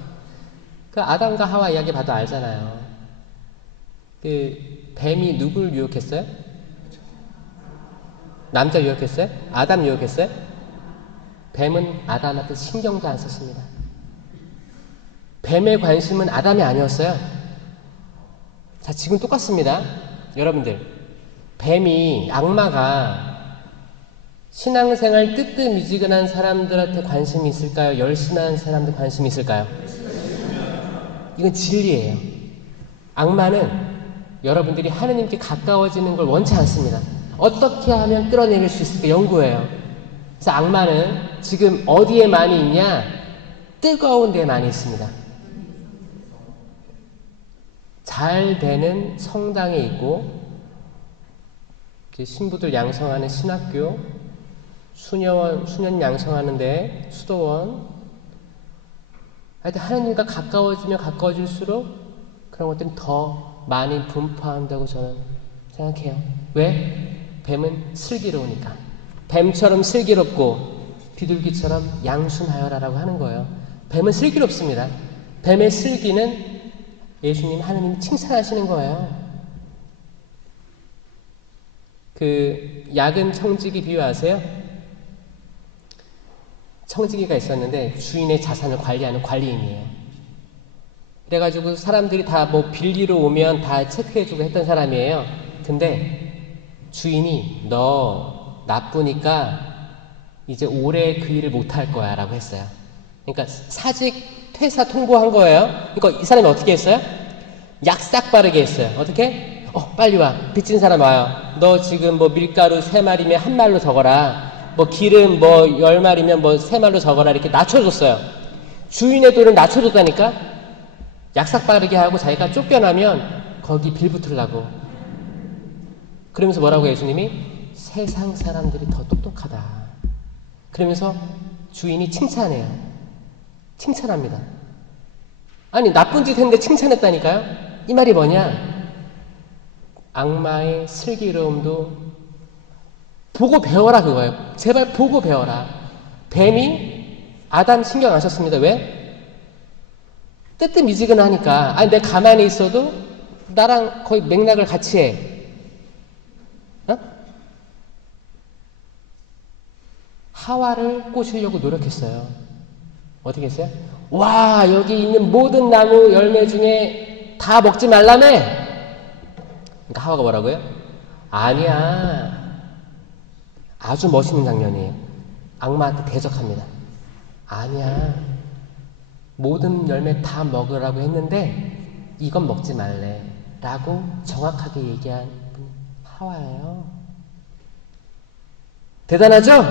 그 아담과 하와 이야기 봐도 알잖아요. 그 뱀이 누굴 유혹했어요? 남자 유혹했어요? 아담 유혹했어요? 뱀은 아담한테 신경도 안 썼습니다. 뱀의 관심은 아담이 아니었어요. 자, 지금 똑같습니다. 여러분들, 뱀이, 악마가 신앙생활 뜨뜻미지근한 사람들한테 관심이 있을까요? 열심히 하는 사람들 관심이 있을까요? 이건 진리예요. 악마는 여러분들이 하느님께 가까워지는 걸 원치 않습니다. 어떻게 하면 끌어내릴 수 있을까 연구해요. 그래서 악마는 지금 어디에 많이 있냐? 뜨거운 데에 많이 있습니다. 잘 되는 성당에 있고, 신부들 양성하는 신학교, 수년 양성하는 데, 수도원. 하여튼 하느님과 가까워지면 가까워질수록 그런 것들이 더 많이 분포한다고 저는 생각해요. 왜? 뱀은 슬기로우니까. 뱀처럼 슬기롭고 비둘기처럼 양순하여라라고 하는 거예요. 뱀은 슬기롭습니다. 뱀의 슬기는 예수님, 하느님 칭찬하시는 거예요. 그 야근 청지기 비유 아세요? 청지기가 있었는데 주인의 자산을 관리하는 관리인이에요. 그래가지고 사람들이 다 뭐 빌리러 오면 다 체크해주고 했던 사람이에요. 근데 주인이 너 나쁘니까 이제 올해 그 일을 못할 거야 라고 했어요. 그러니까 사직 퇴사 통보한 거예요. 그러니까 이 사람이 어떻게 했어요? 약삭 빠르게 했어요. 어떻게? 빨리 와. 빚진 사람 와요. 너 지금 뭐 밀가루 3마리면 1말로 적어라. 뭐 기름 뭐 10마리면 뭐 3말로 적어라. 이렇게 낮춰줬어요. 주인의 돈을 낮춰줬다니까? 약삭 빠르게 하고 자기가 쫓겨나면 거기 빌붙으려고. 그러면서 뭐라고 예수님이? 세상 사람들이 더 똑똑하다. 그러면서 주인이 칭찬해요. 칭찬합니다. 아니 나쁜 짓 했는데 칭찬했다니까요? 이 말이 뭐냐? 악마의 슬기로움도 보고 배워라 그거예요. 제발 보고 배워라. 뱀이 아담 신경 안 썼습니다. 왜? 뜨뜻미지근하니까. 아니 내가 가만히 있어도 나랑 거의 맥락을 같이 해. 어? 하와를 꼬시려고 노력했어요. 어떻게 했어요? 와 여기 있는 모든 나무 열매 중에 다 먹지 말라며. 그러니까 하와가 뭐라고요? 아니야. 아주 멋있는 장면이에요. 악마한테 대적합니다. 아니야. 모든 열매 다 먹으라고 했는데 이건 먹지 말래 라고 정확하게 얘기한 하와예요. 대단하죠?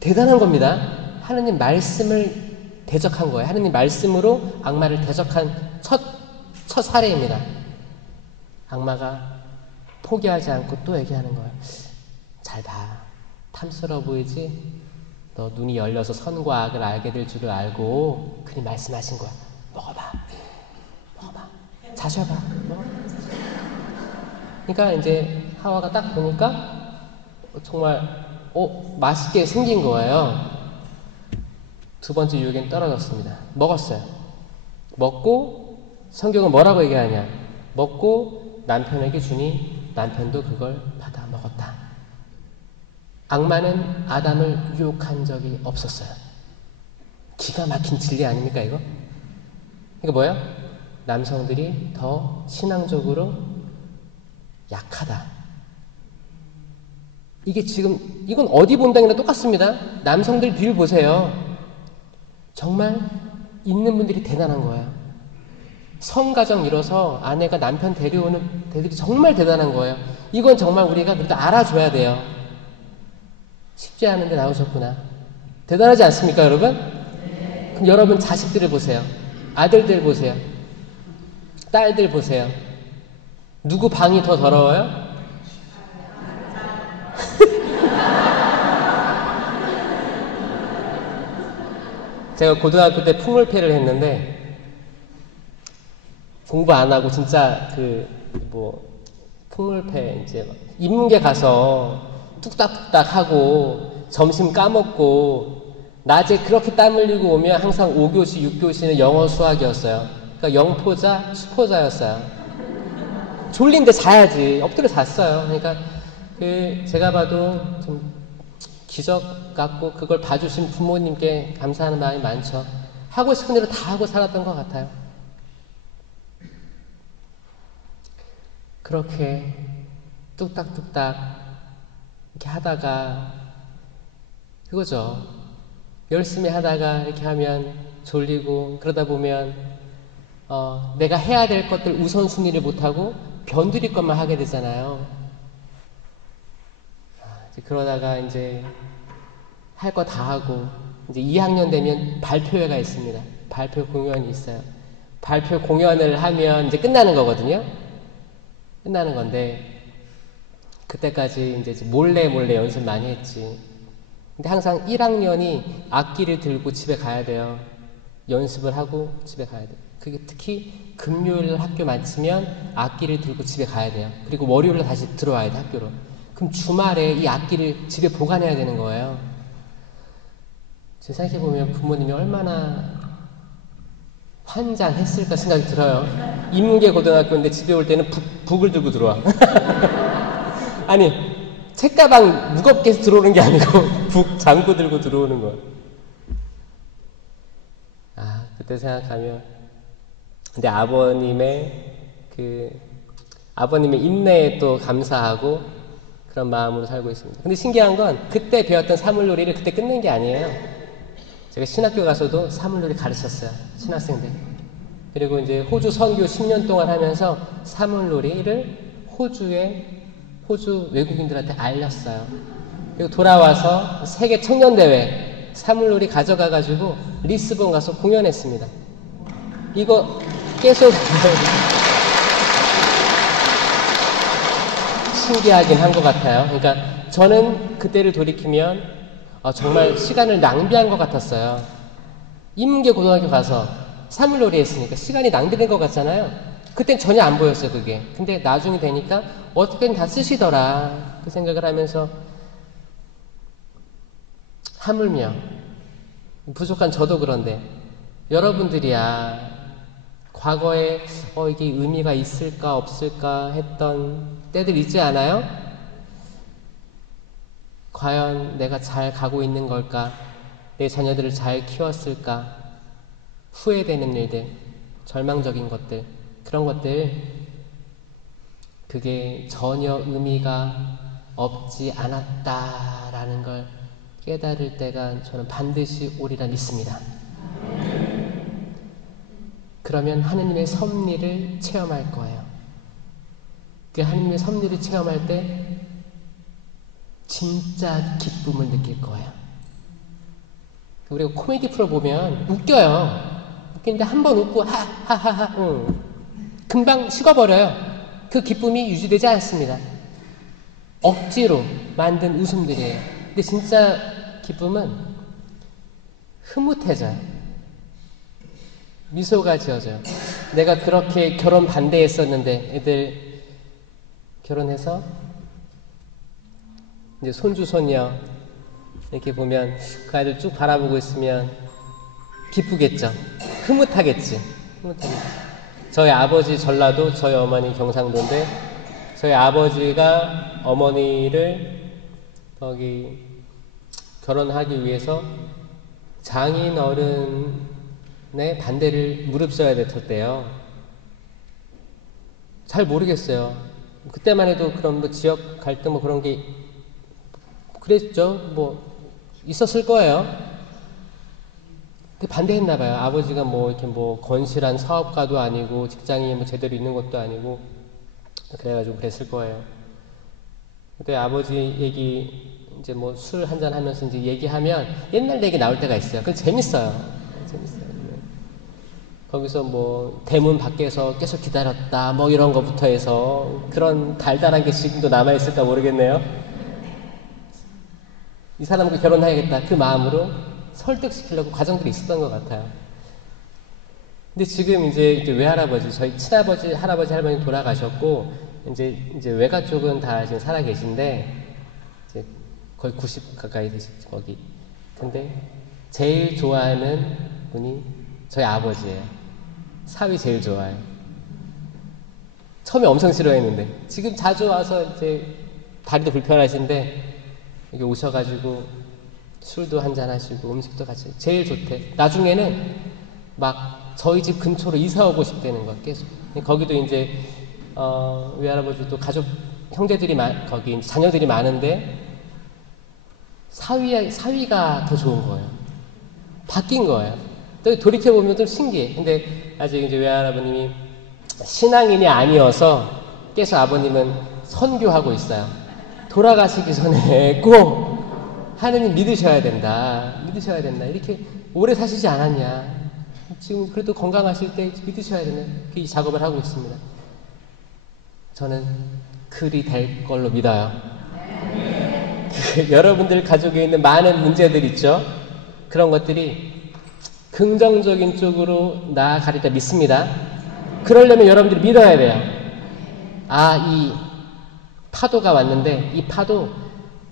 대단한 겁니다. 하느님 말씀을 대적한 거예요. 하느님 말씀으로 악마를 대적한 첫 사례입니다. 악마가 포기하지 않고 또 얘기하는 거예요. 잘 봐. 탐스러워 보이지? 너 눈이 열려서 선과 악을 알게 될 줄을 알고 그리 말씀하신 거야. 먹어봐. 먹어봐. 자셔봐. 먹어. 그러니까 이제 하와가 딱 보니까 정말 맛있게 생긴 거예요. 두 번째 유혹엔 떨어졌습니다. 먹었어요. 먹고 성경은 뭐라고 얘기하냐? 먹고 남편에게 주니 남편도 그걸 받아 먹었다. 악마는 아담을 유혹한 적이 없었어요. 기가 막힌 진리 아닙니까 이거? 이거 뭐야? 남성들이 더 신앙적으로 약하다. 이게 지금 이건 어디 본당이나 똑같습니다. 남성들 비율 보세요. 정말 있는 분들이 대단한 거예요. 성가정 이뤄서 아내가 남편 데려오는 데들이 정말 대단한 거예요. 이건 정말 우리가 그래도 알아줘야 돼요. 쉽지 않은데 나오셨구나. 대단하지 않습니까 여러분? 그럼 여러분 자식들을 보세요. 아들들 보세요. 딸들 보세요. 누구 방이 더 더러워요? 제가 고등학교 때 풍물패를 했는데 공부 안 하고 진짜 풍물패 이제 인문계 가서 뚝딱뚝딱 하고 점심 까먹고 낮에 그렇게 땀 흘리고 오면 항상 5교시, 6교시는 영어 수학이었어요. 그러니까 영포자, 수포자였어요. 졸린데 자야지. 엎드려 잤어요. 그러니까 제가 봐도 좀 기적 같고 그걸 봐주신 부모님께 감사하는 마음이 많죠. 하고 싶은 대로 다 하고 살았던 것 같아요. 그렇게 뚝딱뚝딱 이렇게 하다가 그거죠. 열심히 하다가 이렇게 하면 졸리고 그러다 보면 내가 해야 될 것들 우선순위를 못하고 변두리 것만 하게 되잖아요. 그러다가 이제 할 거 다 하고 이제 2학년 되면 발표회가 있습니다. 발표 공연이 있어요. 발표 공연을 하면 이제 끝나는 거거든요. 끝나는 건데 그때까지 이제 몰래 연습 많이 했지. 근데 항상 1학년이 악기를 들고 집에 가야 돼요. 연습을 하고 집에 가야 돼요. 그게 특히 금요일 학교 마치면 악기를 들고 집에 가야 돼요. 그리고 월요일에 다시 들어와야 돼, 학교로. 그럼 주말에 이 악기를 집에 보관해야 되는 거예요. 지금 생각해보면 부모님이 얼마나 환장했을까 생각이 들어요. 인문계 고등학교인데 집에 올 때는 북을 들고 들어와. 아니, 책가방 무겁게 해서 들어오는 게 아니고 북 잠고 들고 들어오는 거야. 아, 그때 생각하면. 근데 아버님의 인내에 또 감사하고 그런 마음으로 살고 있습니다. 근데 신기한 건 그때 배웠던 사물놀이를 그때 끝낸 게 아니에요. 제가 신학교 가서도 사물놀이 가르쳤어요. 신학생들. 그리고 이제 호주 선교 10년 동안 하면서 사물놀이를 호주 외국인들한테 알렸어요. 그리고 돌아와서 세계 청년대회 사물놀이 가져가가지고 리스본 가서 공연했습니다. 이거 계속 신기하긴 한 것 같아요. 그러니까 저는 그때를 돌이키면 정말 시간을 낭비한 것 같았어요. 인문계 고등학교 가서 사물놀이 했으니까 시간이 낭비된 것 같잖아요. 그땐 전혀 안 보였어요, 그게. 근데 나중에 되니까 어떻게든 다 쓰시더라 그 생각을 하면서 하물며 부족한 저도 그런데 여러분들이야 과거에 이게 의미가 있을까 없을까 했던 때들 있지 않아요? 과연 내가 잘 가고 있는 걸까? 내 자녀들을 잘 키웠을까? 후회되는 일들, 절망적인 것들, 그런 것들, 그게 전혀 의미가 없지 않았다라는 걸 깨달을 때가 저는 반드시 오리라 믿습니다. 그러면 하느님의 섭리를 체험할 거예요. 그 하느님의 섭리를 체험할 때 진짜 기쁨을 느낄 거예요. 우리가 코미디 프로 보면 웃겨요. 웃기는데 한 번 웃고 하하하하 금방 식어버려요. 그 기쁨이 유지되지 않습니다. 억지로 만든 웃음들이에요. 근데 진짜 기쁨은 흐뭇해져요. 미소가 지어져요. 내가 그렇게 결혼 반대했었는데 애들 결혼해서 이제 손주 손녀 이렇게 보면 그 아이들 쭉 바라보고 있으면 기쁘겠죠. 흐뭇하겠지. 저희 아버지 전라도, 저희 어머니 경상도인데 저희 아버지가 어머니를 거기 결혼하기 위해서 장인 어른의 반대를 무릅써야 됐었대요. 잘 모르겠어요. 그때만 해도 그런 뭐 지역 갈등 뭐 그런 게 그랬죠. 뭐 있었을 거예요. 근데 반대했나 봐요. 아버지가 뭐 이렇게 뭐 건실한 사업가도 아니고 직장이 뭐 제대로 있는 것도 아니고 그래가지고 그랬을 거예요. 그때 아버지 얘기 이제 뭐 술 한잔 하면서 이제 얘기하면 옛날 얘기 나올 때가 있어요. 그건 재밌어요. 거기서 뭐 대문 밖에서 계속 기다렸다 뭐 이런 거부터 해서 그런 달달한 게 지금도 남아있을까 모르겠네요. 이 사람과 결혼해야겠다 그 마음으로 설득시키려고 과정들이 있었던 것 같아요. 근데 지금 이제 외할아버지, 저희 친아버지, 할아버지, 할머니 돌아가셨고 이제 외가 쪽은 다 지금 살아 계신데 이제 거의 90 가까이 되시죠 거기. 근데 제일 좋아하는 분이 저희 아버지예요. 사위 제일 좋아해요. 처음에 엄청 싫어했는데 지금 자주 와서 이제 다리도 불편하신데 여기 오셔가지고 술도 한잔 하시고 음식도 같이 제일 좋대. 나중에는 막 저희 집 근처로 이사 오고 싶다는 거 계속. 거기도 이제 외할아버지도 가족 형제들이 거기 자녀들이 많은데 사위가 더 좋은 거예요. 바뀐 거예요. 또 돌이켜보면 좀 신기해. 근데 아직 이제 외할아버님이 신앙인이 아니어서 께서 아버님은 선교하고 있어요. 돌아가시기 전에 꼭 하느님 믿으셔야 된다. 믿으셔야 된다. 이렇게 오래 사시지 않았냐. 지금 그래도 건강하실 때 믿으셔야 되는 이 작업을 하고 있습니다. 저는 그리 될 걸로 믿어요. 여러분들 가족에 있는 많은 문제들 있죠. 그런 것들이 긍정적인 쪽으로 나아가리라 믿습니다. 그러려면 여러분들이 믿어야 돼요. 이 파도가 왔는데 이 파도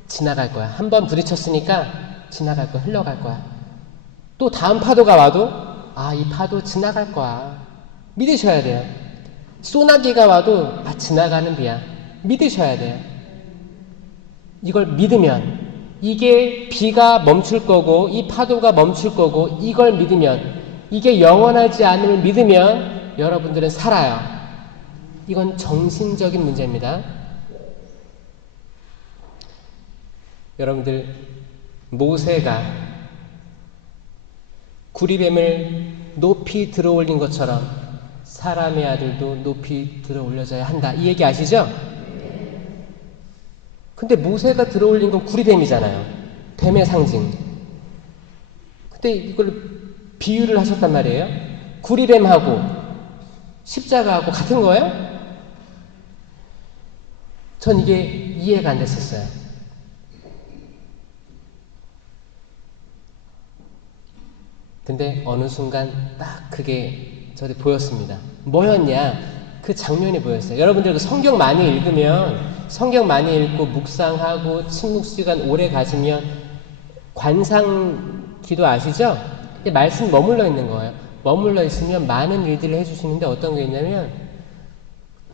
지나갈 거야. 한번 부딪혔으니까 지나갈 거야. 흘러갈 거야. 또 다음 파도가 와도 이 파도 지나갈 거야. 믿으셔야 돼요. 소나기가 와도 지나가는 비야. 믿으셔야 돼요. 이걸 믿으면 이게 비가 멈출 거고 이 파도가 멈출 거고 이걸 믿으면 이게 영원하지 않음을 믿으면 여러분들은 살아요. 이건 정신적인 문제입니다. 여러분들 모세가 구리뱀을 높이 들어올린 것처럼 사람의 아들도 높이 들어올려져야 한다. 이 얘기 아시죠? 근데 모세가 들어올린 건 구리뱀이잖아요. 뱀의 상징. 근데 이걸 비유를 하셨단 말이에요. 구리뱀하고 십자가하고 같은 거예요? 전 이게 이해가 안 됐었어요. 근데 어느 순간 딱 그게 저한테 보였습니다. 뭐였냐? 그 장면이 보였어요. 여러분들 성경 많이 읽으면, 성경 많이 읽고 묵상하고 침묵 시간 오래 가지면 관상 기도 아시죠? 말씀 머물러 있는 거예요. 머물러 있으면 많은 일들을 해주시는데 어떤 게 있냐면,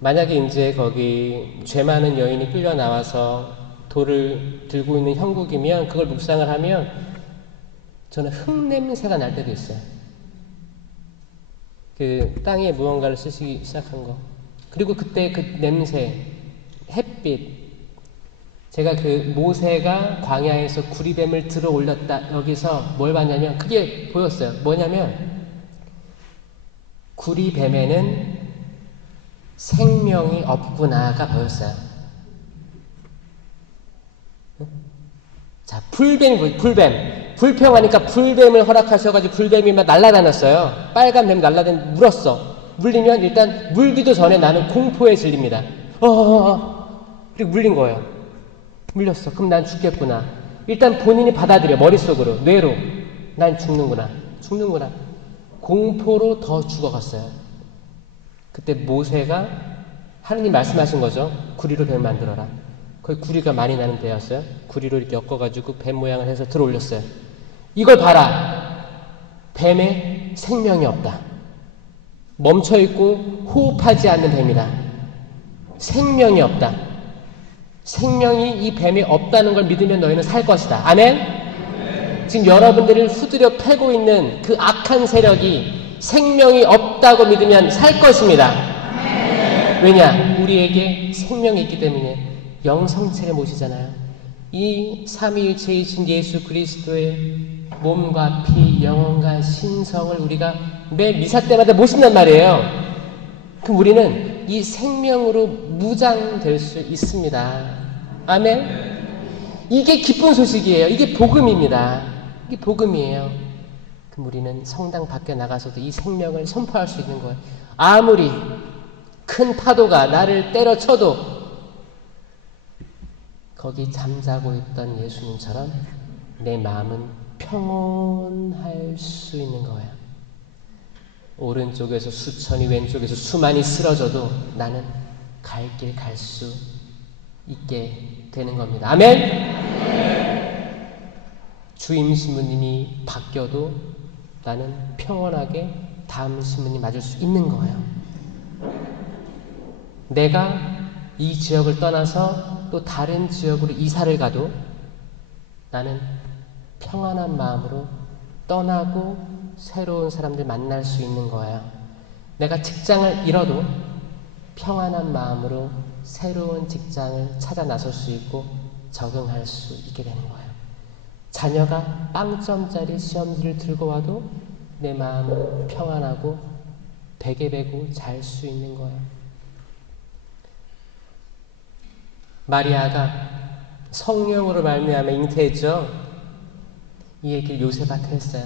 만약에 이제 거기 죄 많은 여인이 끌려 나와서 돌을 들고 있는 형국이면 그걸 묵상을 하면 저는 흙냄새가 날 때도 있어요. 그 땅에 무언가를 쓰시기 시작한 거. 그리고 그때 그 냄새, 햇빛. 제가 그 모세가 광야에서 구리뱀을 들어 올렸다. 여기서 뭘 봤냐면 그게 보였어요. 뭐냐면 구리뱀에는 생명이 없구나가 보였어요. 자, 불뱀. 불평하니까 불뱀을 허락하셔가지고 불뱀이 막 날아다녔어요. 빨간 뱀 날아다니 물었어. 물리면 일단 물기도 전에 나는 공포에 질립니다. 그리고 물린 거예요. 물렸어. 그럼 난 죽겠구나. 일단 본인이 받아들여. 머릿속으로, 뇌로. 난 죽는구나. 공포로 더 죽어갔어요. 그때 모세가 하느님 말씀하신 거죠. 구리로 뱀 만들어라. 거기 구리가 많이 나는 데였어요. 구리로 이렇게 엮어가지고 뱀 모양을 해서 들어 올렸어요. 이걸 봐라. 뱀에 생명이 없다. 멈춰있고 호흡하지 않는 뱀이다. 생명이 없다. 생명이 이 뱀에 없다는 걸 믿으면 너희는 살 것이다. 아멘? 지금 여러분들을 후드려 패고 있는 그 악한 세력이 생명이 없다고 믿으면 살 것입니다. 왜냐? 우리에게 생명이 있기 때문에 영성체를 모시잖아요. 이 삼위일체이신 예수 그리스도의 몸과 피, 영혼과 신성을 우리가 매 미사 때마다 모신단 말이에요. 그럼 우리는 이 생명으로 무장될 수 있습니다. 아멘? 이게 기쁜 소식이에요. 이게 복음입니다. 이게 복음이에요. 그럼 우리는 성당 밖에 나가서도 이 생명을 선포할 수 있는 거예요. 아무리 큰 파도가 나를 때려쳐도 거기 잠자고 있던 예수님처럼 내 마음은 평온할 수 있는 거예요. 오른쪽에서 수천이 왼쪽에서 수만이 쓰러져도 나는 갈 길 갈 수 있게 되는 겁니다. 아멘? 주임 신부님이 바뀌어도 나는 평온하게 다음 신부님 맞을 수 있는 거예요. 내가 이 지역을 떠나서 또 다른 지역으로 이사를 가도 나는 평안한 마음으로 떠나고 새로운 사람들 만날 수 있는 거예요. 내가 직장을 잃어도 평안한 마음으로 새로운 직장을 찾아 나설 수 있고 적응할 수 있게 되는 거예요. 자녀가 빵점짜리 시험지를 들고 와도 내 마음은 평안하고 베개 베고 잘 수 있는 거예요. 마리아가 성령으로 말미암아 잉태했죠. 이 얘기를 요셉한테 했어요.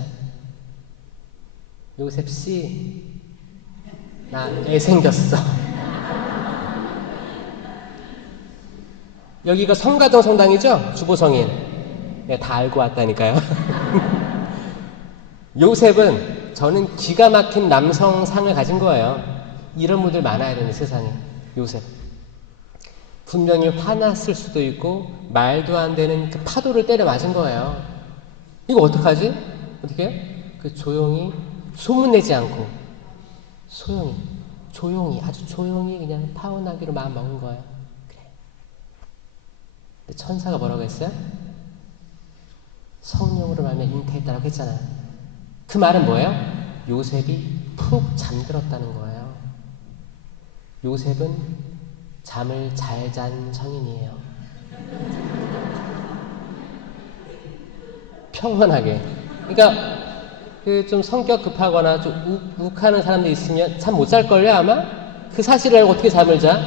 요셉씨, 나 애 생겼어. 여기가 성가정 성당이죠? 주보성인. 내가 다 알고 왔다니까요. 요셉은 저는 기가 막힌 남성상을 가진 거예요. 이런 분들 많아야 되는 세상에. 요셉. 분명히 화났을 수도 있고 말도 안 되는 그 파도를 때려 맞은 거예요. 이거 어떡하지? 어떻게 해요? 그 조용히 소문내지 않고 조용히 아주 조용히 그냥 타원하기로 마음 먹은 거예요. 그래. 근데 천사가 뭐라고 했어요? 성령으로 말미암아 잉태했다라고 했잖아요. 그 말은 뭐예요? 요셉이 푹 잠들었다는 거예요. 요셉은 잠을 잘 잔 성인이에요. 평온하게. 그러니까 그 좀 성격 급하거나 좀 욱하는 사람들 있으면 잠 못 잘걸요 아마? 그 사실을 알고 어떻게 잠을 자?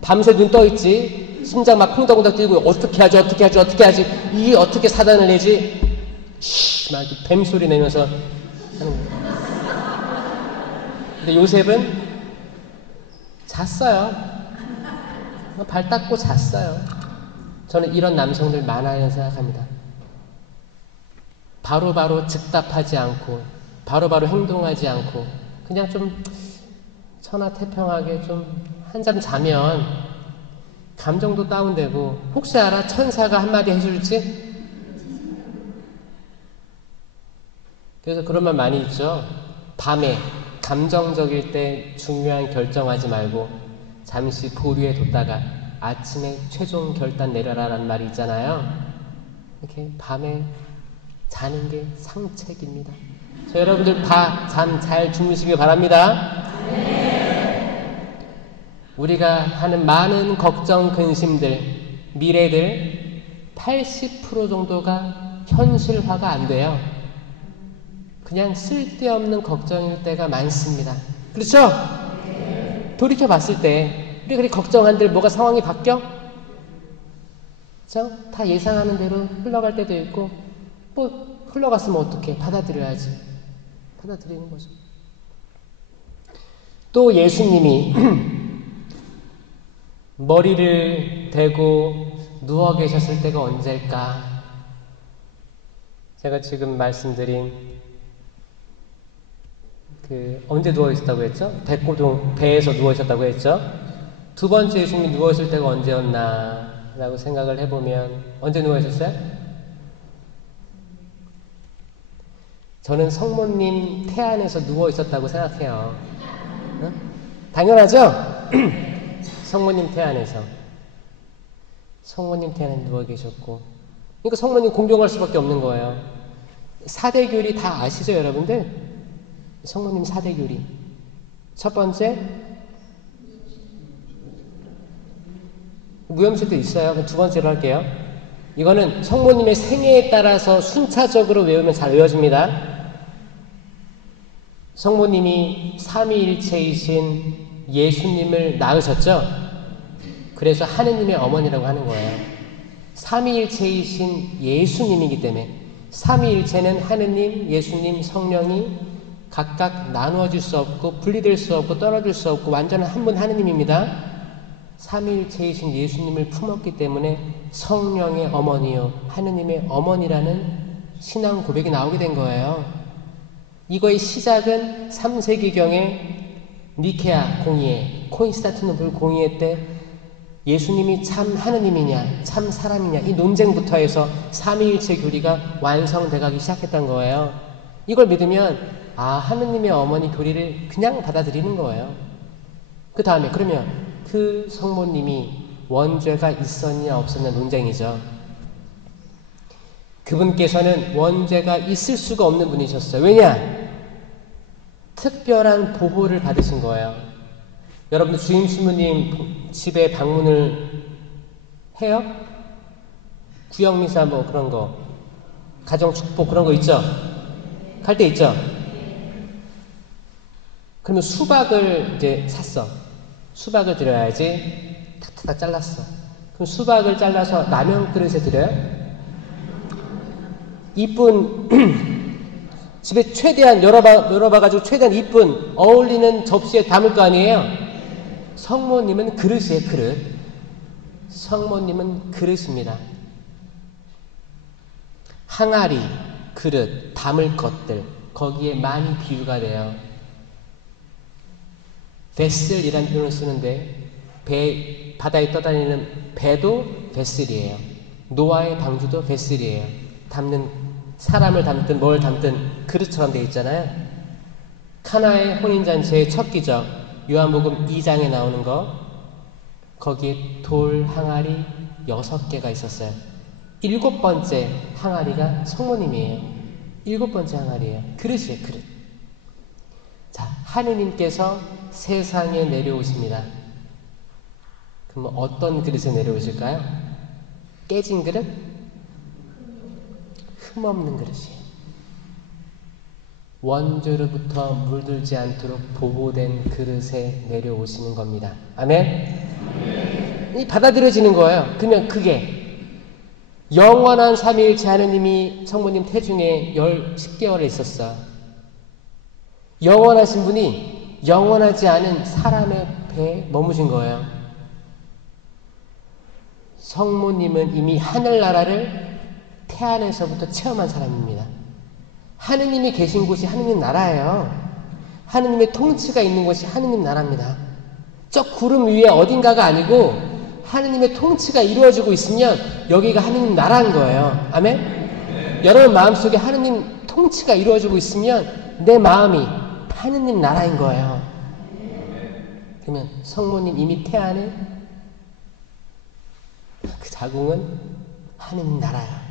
밤새 눈 떠있지. 심장 막 콩닥콩닥 뛰고 어떻게 하지 이게 어떻게 사단을 내지? 막 뱀소리 내면서 하는 거예요. 근데 요셉은 잤어요. 발 닦고 잤어요. 저는 이런 남성들 많아야 생각합니다. 바로바로 즉답하지 않고 바로바로 행동하지 않고 그냥 좀 천하태평하게 좀 한잠 자면 감정도 다운되고 혹시 알아? 천사가 한마디 해줄지? 그래서 그런 말 많이 있죠. 밤에 감정적일 때 중요한 결정하지 말고 잠시 보류해 뒀다가 아침에 최종 결단 내려라 라는 말이 있잖아요. 이렇게 밤에 자는 게 상책입니다. 여러분들 다 잠 잘 주무시길 바랍니다. 네. 우리가 하는 많은 걱정, 근심들, 미래들 80% 정도가 현실화가 안 돼요. 그냥 쓸데없는 걱정일 때가 많습니다. 그렇죠? 네. 돌이켜 봤을 때 우리가 그렇게 걱정한들 뭐가 상황이 바뀌어? 그렇죠? 다 예상하는 대로 흘러갈 때도 있고 뭐 흘러갔으면 어떡해? 받아들여야지. 받아들이는 거죠. 또 예수님이 머리를 대고 누워 계셨을 때가 언제일까? 제가 지금 말씀드린 언제 누워 있었다고 했죠? 배에서 누워 있었다고 했죠? 두 번째 예수님이 누워 있을 때가 언제였나? 라고 생각을 해보면 언제 누워 있었어요? 저는 성모님 태안에서 누워 있었다고 생각해요. 어? 당연하죠? 성모님 태안에서. 성모님 태안에 누워 계셨고. 그러니까 성모님 공경할 수밖에 없는 거예요. 사대교리 다 아시죠, 여러분들? 성모님 사대교리. 첫 번째, 무염실도 있어요. 두 번째로 할게요. 이거는 성모님의 생애에 따라서 순차적으로 외우면 잘 외워집니다. 성모님이 삼위일체이신 예수님을 낳으셨죠? 그래서 하느님의 어머니라고 하는 거예요. 삼위일체이신 예수님이기 때문에 삼위일체는 하느님, 예수님, 성령이 각각 나누어질 수 없고 분리될 수 없고 떨어질 수 없고 완전한 한 분 하느님입니다. 삼위일체이신 예수님을 품었기 때문에 성령의 어머니요 하느님의 어머니라는 신앙 고백이 나오게 된 거예요. 이거의 시작은 3세기경에 니케아 공의회, 콘스탄티노플 공의회 때 예수님이 참 하느님이냐 참 사람이냐 이 논쟁부터 해서 삼위일체 교리가 완성돼가기 시작했던 거예요. 이걸 믿으면 하느님의 어머니 교리를 그냥 받아들이는 거예요. 그 다음에 그러면 그 성모님이 원죄가 있었냐 없었냐 논쟁이죠. 그분께서는 원죄가 있을 수가 없는 분이셨어요. 왜냐? 특별한 보호를 받으신 거예요. 여러분 주임 신부님 집에 방문을 해요? 구역미사 뭐 그런 거 가정축복 그런 거 있죠? 갈 때 있죠? 그러면 수박을 이제 샀어. 수박을 드려야지 다 잘랐어. 그럼 수박을 잘라서 라면 그릇에 드려요? 이쁜 집에 최대한 열어봐가지고 최대한 이쁜 어울리는 접시에 담을 거 아니에요? 성모님은 그릇이에요, 그릇. 성모님은 그릇입니다. 항아리, 그릇, 담을 것들, 거기에 많이 비유가 돼요. 베슬이라는 표현을 쓰는데 바다에 떠다니는 배도 베슬이에요. 노아의 방주도 베슬이에요. 사람을 담든 뭘 담든 그릇처럼 되어 있잖아요. 카나의 혼인잔치의 첫 기적, 요한복음 2장에 나오는 거, 거기에 돌 항아리 6개가 있었어요. 7번째 항아리가 성모님이에요. 7번째 항아리예요. 그릇이에요, 그릇. 자, 하느님께서 세상에 내려오십니다. 그럼 어떤 그릇에 내려오실까요? 깨진 그릇? 흠없는 그릇이에요. 원죄로부터 물들지 않도록 보호된 그릇에 내려오시는 겁니다. 아멘? 이 받아들여지는 거예요. 그러면 그게 영원한 삼위일체 하느님이 성모님 태중에 10개월에 있었어. 영원하신 분이 영원하지 않은 사람의 배에 머무신 거예요. 성모님은 이미 하늘나라를 태안에서부터 체험한 사람입니다. 하느님이 계신 곳이 하느님 나라예요. 하느님의 통치가 있는 곳이 하느님 나라입니다. 저 구름 위에 어딘가가 아니고 하느님의 통치가 이루어지고 있으면 여기가 하느님 나라인 거예요. 아멘? 네. 여러분 마음속에 하느님 통치가 이루어지고 있으면 내 마음이 하느님 나라인 거예요. 그러면 성모님 이미 태안에 그 자궁은 하느님 나라야.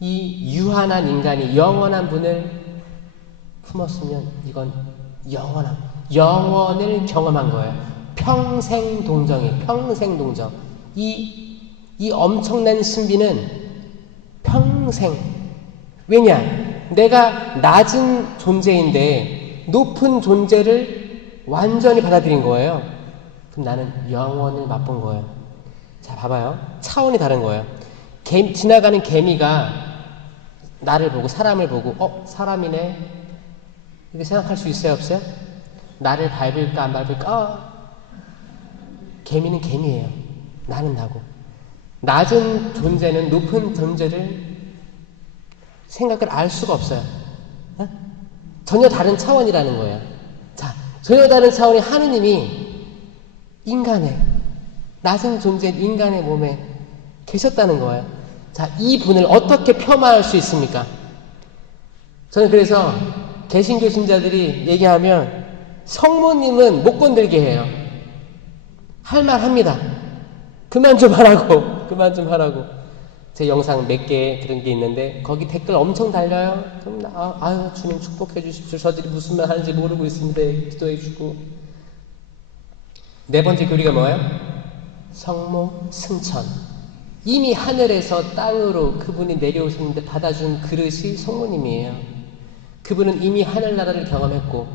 이 유한한 인간이 영원한 분을 품었으면 이건 영원을 경험한 거예요. 평생 동정이에요. 평생 동정. 이 엄청난 신비는 평생. 왜냐? 내가 낮은 존재인데 높은 존재를 완전히 받아들인 거예요. 그럼 나는 영원을 맛본 거예요. 자, 봐봐요. 차원이 다른 거예요. 지나가는 개미가 나를 보고 사람을 보고 사람이네 이렇게 생각할 수 있어요, 없어요? 나를 밟을까 안 밟을까? 개미는 개미예요. 나는 나고. 낮은 존재는 높은 존재를 생각을 알 수가 없어요. 전혀 다른 차원이라는 거예요. 자, 전혀 다른 차원의 하느님이 인간의 낮은 존재 인간의 몸에 계셨다는 거예요. 자, 이 분을 어떻게 폄하할 수 있습니까? 저는 그래서 개신교 신자들이 얘기하면 성모님은 못 건들게 해요. 할 말 합니다. 그만 좀 하라고. 제 영상 몇 개 그런 게 있는데 거기 댓글 엄청 달려요. 그럼 주님 축복해 주십시오. 저들이 무슨 말 하는지 모르고 있습니다. 기도해 주고. 네 번째 교리가 뭐예요? 성모 승천. 이미 하늘에서 땅으로 그분이 내려오셨는데 받아준 그릇이 성모님이에요. 그분은 이미 하늘나라를 경험했고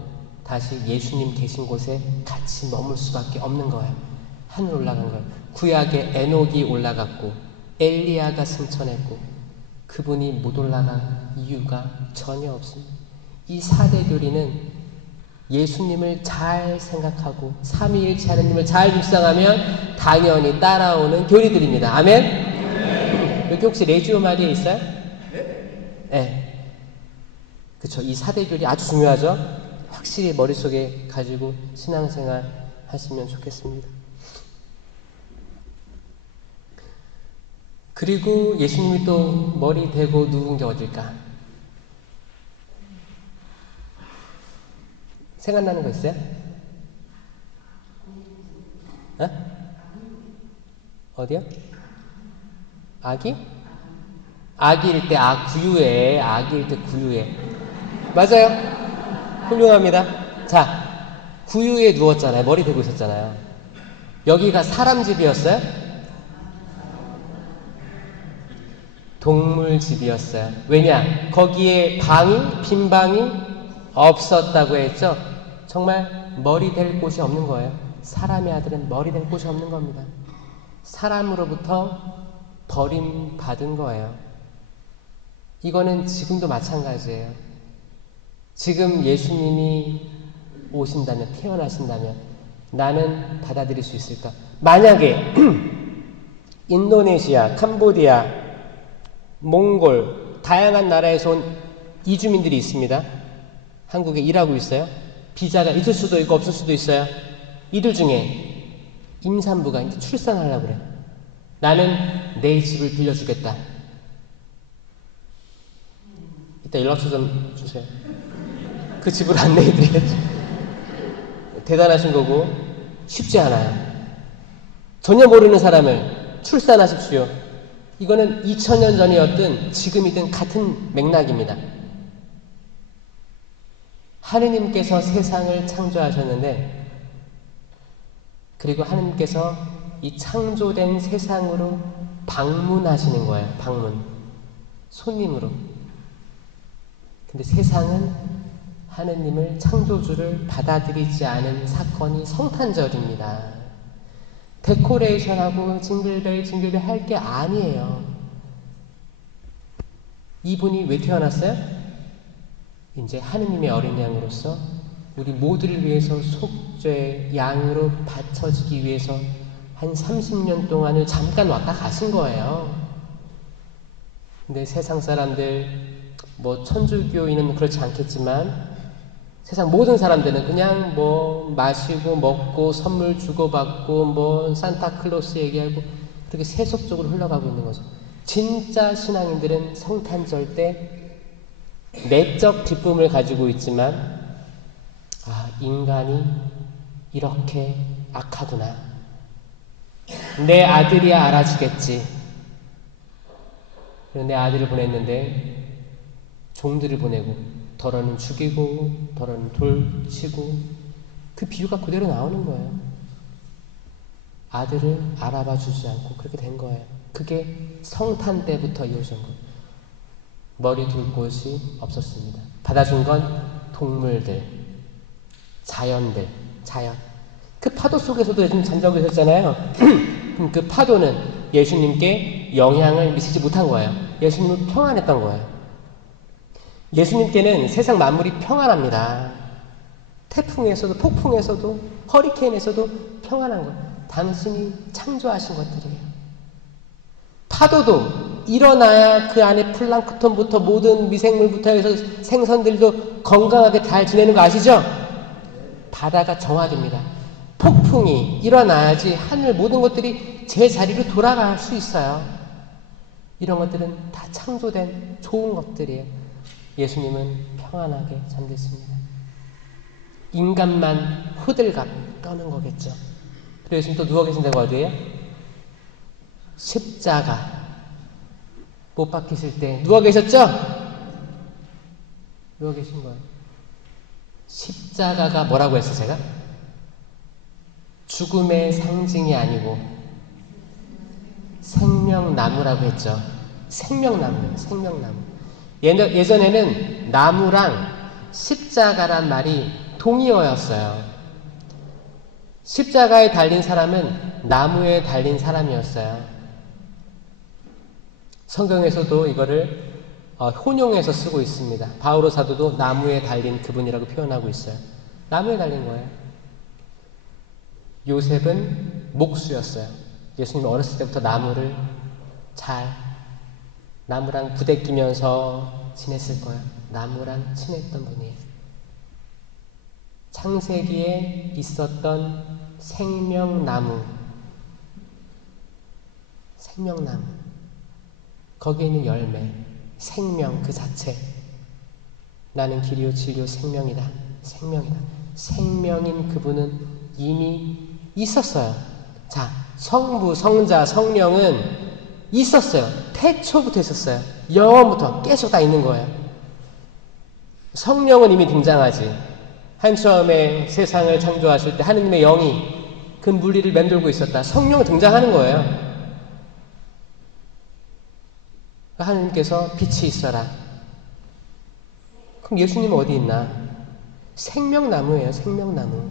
다시 예수님 계신 곳에 같이 머물 수밖에 없는 거예요. 하늘 올라간 걸. 구약에 에녹이 올라갔고 엘리야가 승천했고 그분이 못 올라간 이유가 전혀 없습니다. 이 4대 교리는 예수님을 잘 생각하고 삼위일체 하느님을 잘 묵상하면 당연히 따라오는 교리들입니다. 아멘? 여기 혹시 레지오 마리아 있어요? 네. 그쵸. 이 4대 교리 아주 중요하죠? 확실히 머릿속에 가지고 신앙생활 하시면 좋겠습니다. 그리고 예수님이 또 머리 대고 누운 게 어딜까? 생각나는 거 있어요? 어디요? 아기? 아기일 때 구유에. 아기일 때 구유에. 맞아요. 훌륭합니다. 자, 구유에 누웠잖아요. 머리 대고 있었잖아요. 여기가 사람 집이었어요? 동물 집이었어요. 왜냐? 거기에 빈 방이 없었다고 했죠? 정말 머리 댈 곳이 없는 거예요. 사람의 아들은 머리된 곳이 없는 겁니다. 사람으로부터 버림받은 거예요. 이거는 지금도 마찬가지예요. 지금 예수님이 오신다면, 태어나신다면 나는 받아들일 수 있을까? 만약에 인도네시아, 캄보디아, 몽골 다양한 나라에서 온 이주민들이 있습니다. 한국에 일하고 있어요. 비자가 있을 수도 있고 없을 수도 있어요. 이들 중에 임산부가 이제 출산하려고 그래. 나는 내 집을 빌려주겠다. 이따 연락처 좀 주세요. 그 집으로 안내해드려야죠. 대단하신 거고 쉽지 않아요. 전혀 모르는 사람을 출산하십시오. 이거는 2000년 전이었든 지금이든 같은 맥락입니다. 하느님께서 세상을 창조하셨는데, 그리고 하느님께서 이 창조된 세상으로 방문하시는 거예요. 방문. 손님으로. 근데 세상은 하느님을, 창조주를 받아들이지 않은 사건이 성탄절입니다. 데코레이션하고 징글벨 할 게 아니에요. 이분이 왜 태어났어요? 이제 하느님의 어린 양으로서 우리 모두를 위해서 속죄 양으로 바쳐지기 위해서 한 30년 동안을 잠깐 왔다 가신 거예요. 근데 세상 사람들, 뭐 천주교인은 그렇지 않겠지만 세상 모든 사람들은 그냥 뭐 마시고 먹고 선물 주고받고 뭐 산타클로스 얘기하고 그렇게 세속적으로 흘러가고 있는 거죠. 진짜 신앙인들은 성탄절 때 내적 기쁨을 가지고 있지만, 아, 인간이 이렇게 악하구나. 내 아들이야 알아주겠지. 내 아들을 보냈는데 종들을 보내고 더러는 죽이고 더러는 돌치고, 그 비유가 그대로 나오는 거예요. 아들을 알아봐 주지 않고 그렇게 된 거예요. 그게 성탄 때부터 이어진 거예요. 머리 둘 곳이 없었습니다. 받아준 건 동물들, 자연들, 자연. 그 파도 속에서도 예수님 잠자고 계셨잖아요. 그 파도는 예수님께 영향을 미치지 못한 거예요. 예수님은 평안했던 거예요. 예수님께는 세상 만물이 평안합니다. 태풍에서도, 폭풍에서도, 허리케인에서도 평안한 거예요. 당신이 창조하신 것들이에요. 파도도 일어나야 그 안에 플랑크톤부터 모든 미생물부터 해서 생선들도 건강하게 잘 지내는 거 아시죠? 바다가 정화됩니다. 폭풍이 일어나야지 하늘 모든 것들이 제 자리로 돌아갈 수 있어요. 이런 것들은 다 창조된 좋은 것들이에요. 예수님은 평안하게 잠드십니다. 인간만 호들갑 떠는 거겠죠. 그리고 예수님 또 누워 계신 데가 어디예요? 십자가. 못 박히실 때 누워 계셨죠? 누워 계신 거예요. 십자가가 뭐라고 했어 제가? 죽음의 상징이 아니고 생명나무라고 했죠. 생명나무, 생명나무. 예전에는 나무랑 십자가란 말이 동의어였어요. 십자가에 달린 사람은 나무에 달린 사람이었어요. 성경에서도 이거를 혼용해서 쓰고 있습니다. 바오로 사도도 나무에 달린 그분이라고 표현하고 있어요. 나무에 달린 거예요. 요셉은 목수였어요. 예수님이 어렸을 때부터 나무를 나무랑 부대끼면서 지냈을 거예요. 나무랑 친했던 분이에요. 창세기에 있었던 생명나무. 거기에 있는 열매, 생명 그 자체. 나는 길이요 진리요 생명이다. 생명이다. 생명인 그분은 이미 있었어요. 자, 성부, 성자, 성령은 있었어요. 태초부터 있었어요. 영원부터 계속 다 있는 거예요. 성령은 이미 등장하지. 한 처음에 세상을 창조하실 때 하느님의 영이 그 물리를 맴돌고 있었다. 성령은 등장하는 거예요. 하느님께서 빛이 있어라. 그럼 예수님은 어디 있나? 생명나무예요. 생명나무.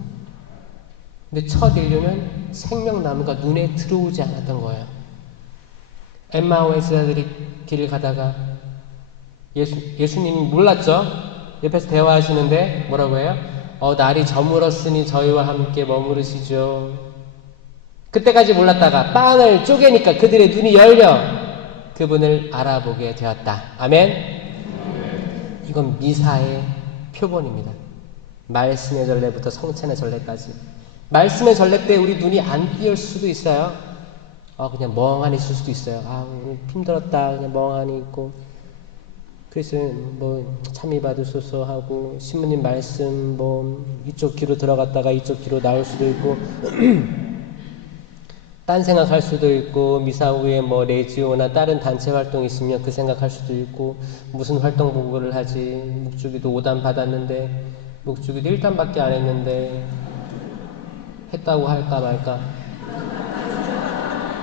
근데 첫 인류는 생명나무가 눈에 들어오지 않았던 거예요. 엠마오의 제자들이 길을 가다가 예수님이 몰랐죠? 옆에서 대화하시는데 뭐라고 해요? 날이 저물었으니 저희와 함께 머무르시죠. 그때까지 몰랐다가 빵을 쪼개니까 그들의 눈이 열려 그분을 알아보게 되었다. 아멘? 이건 미사의 표본입니다. 말씀의 전례부터 성찬의 전례까지. 말씀의 전례 때 우리 눈이 안 띄을 수도 있어요. 그냥 멍하니 있을 수도 있어요. 오늘 힘들었다. 그냥 멍하니 있고. 그래서 참이 받으소서 하고 신부님 말씀 이쪽 귀로 들어갔다가 이쪽 귀로 나올 수도 있고 딴 생각할 수도 있고 미사 후에 레지오나 다른 단체 활동 있으면 그 생각할 수도 있고 무슨 활동 보고를 하지 묵주기도 5단 받았는데 묵주기도 1단밖에 안 했는데 했다고 할까 말까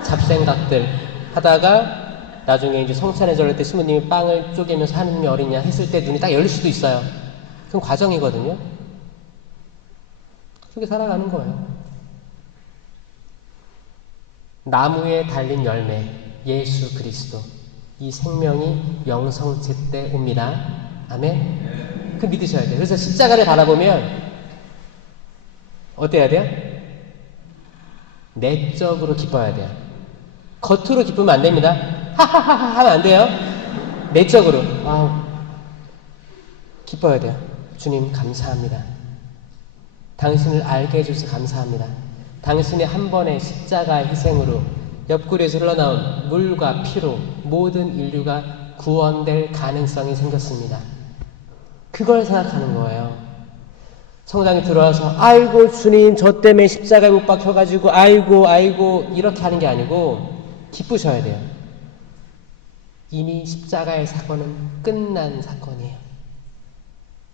잡생각들 하다가 나중에 이제 성찬의 전례 때 신부님이 빵을 쪼개면서 하느님이 어리냐 했을 때 눈이 딱 열릴 수도 있어요. 그건 과정이거든요. 그렇게 살아가는 거예요. 나무에 달린 열매, 예수 그리스도. 이 생명이 영성체 때 옵니다. 아멘? 그 믿으셔야 돼요. 그래서 십자가를 바라보면 어때야 돼요? 내적으로 기뻐야 돼요. 겉으로 기쁘면 안 됩니다. 하하하하 하면 안 돼요. 내적으로 기뻐야 돼요. 주님 감사합니다. 당신을 알게 해주셔서 감사합니다. 당신의 한 번의 십자가의 희생으로 옆구리에서 흘러나온 물과 피로 모든 인류가 구원될 가능성이 생겼습니다. 그걸 생각하는 거예요. 성당에 들어와서 아이고 주님 저 때문에 십자가에 못 박혀가지고 아이고 이렇게 하는 게 아니고 기쁘셔야 돼요. 이미 십자가의 사건은 끝난 사건이에요.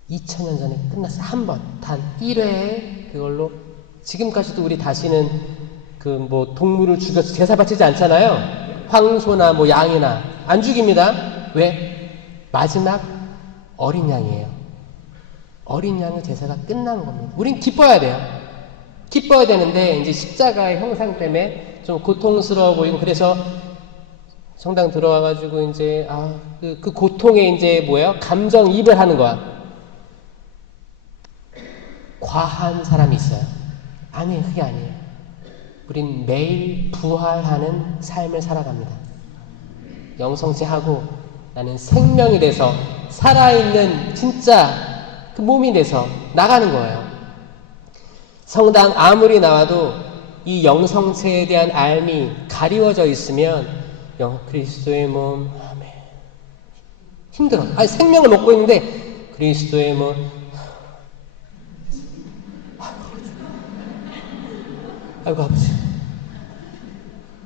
2000년 전에 끝났어요. 한 번, 단 1회에 그걸로 지금까지도 우리 다시는 동물을 죽여서 제사 바치지 않잖아요. 황소나 양이나 안 죽입니다. 왜? 마지막 어린 양이에요. 어린 양의 제사가 끝난 겁니다. 우린 기뻐야 돼요. 기뻐야 되는데 이제 십자가의 형상 때문에 좀 고통스러워 보이고 그래서 성당 들어와가지고 이제 그 고통에 이제 감정이입을 하는 거야. 과한 사람이 있어요. 아니에요. 그게 아니에요. 우린 매일 부활하는 삶을 살아갑니다. 영성체하고 나는 생명이 돼서 살아있는 진짜 그 몸이 돼서 나가는 거예요. 성당 아무리 나와도 이 영성체에 대한 알미 가리워져 있으면 그리스도의 몸 아멘 힘들어. 생명을 먹고 있는데 그리스도의 몸 아이고 아버지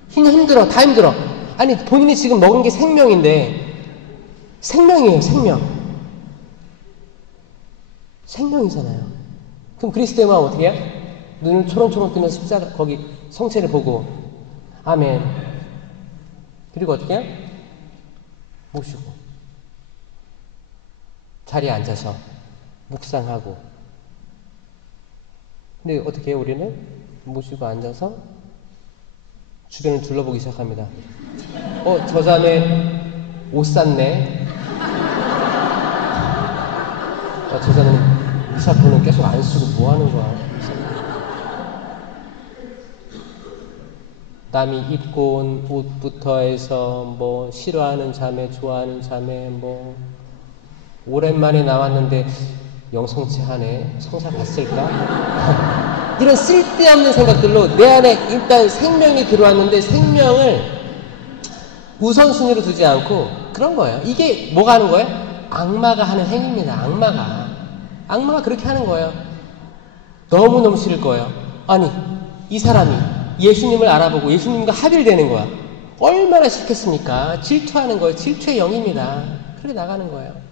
힘들어. 다 힘들어. 아니 본인이 지금 먹은 게 생명인데 생명이에요. 생명이잖아요. 그럼 그리스도의 마음 어떻게 해요? 눈을 초롱초롱 뜨면서 십자가 거기 성체를 보고 아멘. 그리고 어떻게 해요? 모시고 자리에 앉아서 묵상하고. 근데 어떻게 해요? 우리는 모시고 앉아서 주변을 둘러보기 시작합니다. 저 자네 옷 샀네. 저 자네는 미사포는 계속 안 쓰고 뭐 하는 거야? 남이 입고 온 옷부터 해서 싫어하는 자매, 좋아하는 자매, 오랜만에 나왔는데 영성체 하네. 성사 봤을까? 이런 쓸데없는 생각들로 내 안에 일단 생명이 들어왔는데 생명을 우선순위로 두지 않고 그런 거예요. 이게 뭐가 하는 거예요? 악마가 하는 행위입니다. 악마가 그렇게 하는 거예요. 너무너무 싫을 거예요. 아니 이 사람이 예수님을 알아보고 예수님과 합일되는 거야. 얼마나 싫겠습니까? 질투하는 거예요. 질투의 영입니다. 그렇게 나가는 거예요.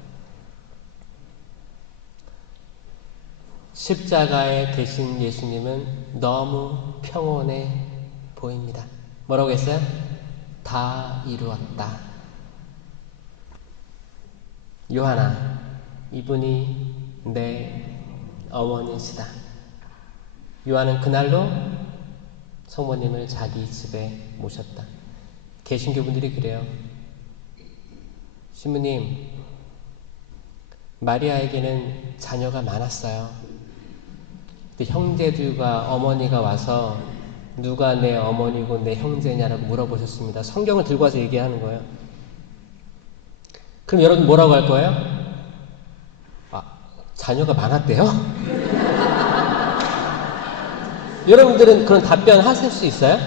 십자가에 계신 예수님은 너무 평온해 보입니다. 뭐라고 했어요? 다 이루었다. 요하나, 이분이 내 어머니시다. 요한은 그날로 성모님을 자기 집에 모셨다. 개신교분들이 그래요. 신부님, 마리아에게는 자녀가 많았어요. 근데 형제들과 어머니가 와서 누가 내 어머니고 내 형제냐라고 물어보셨습니다. 성경을 들고 와서 얘기하는 거예요. 그럼 여러분 뭐라고 할 거예요? 자녀가 많았대요? 여러분들은 그런 답변 하실 수 있어요?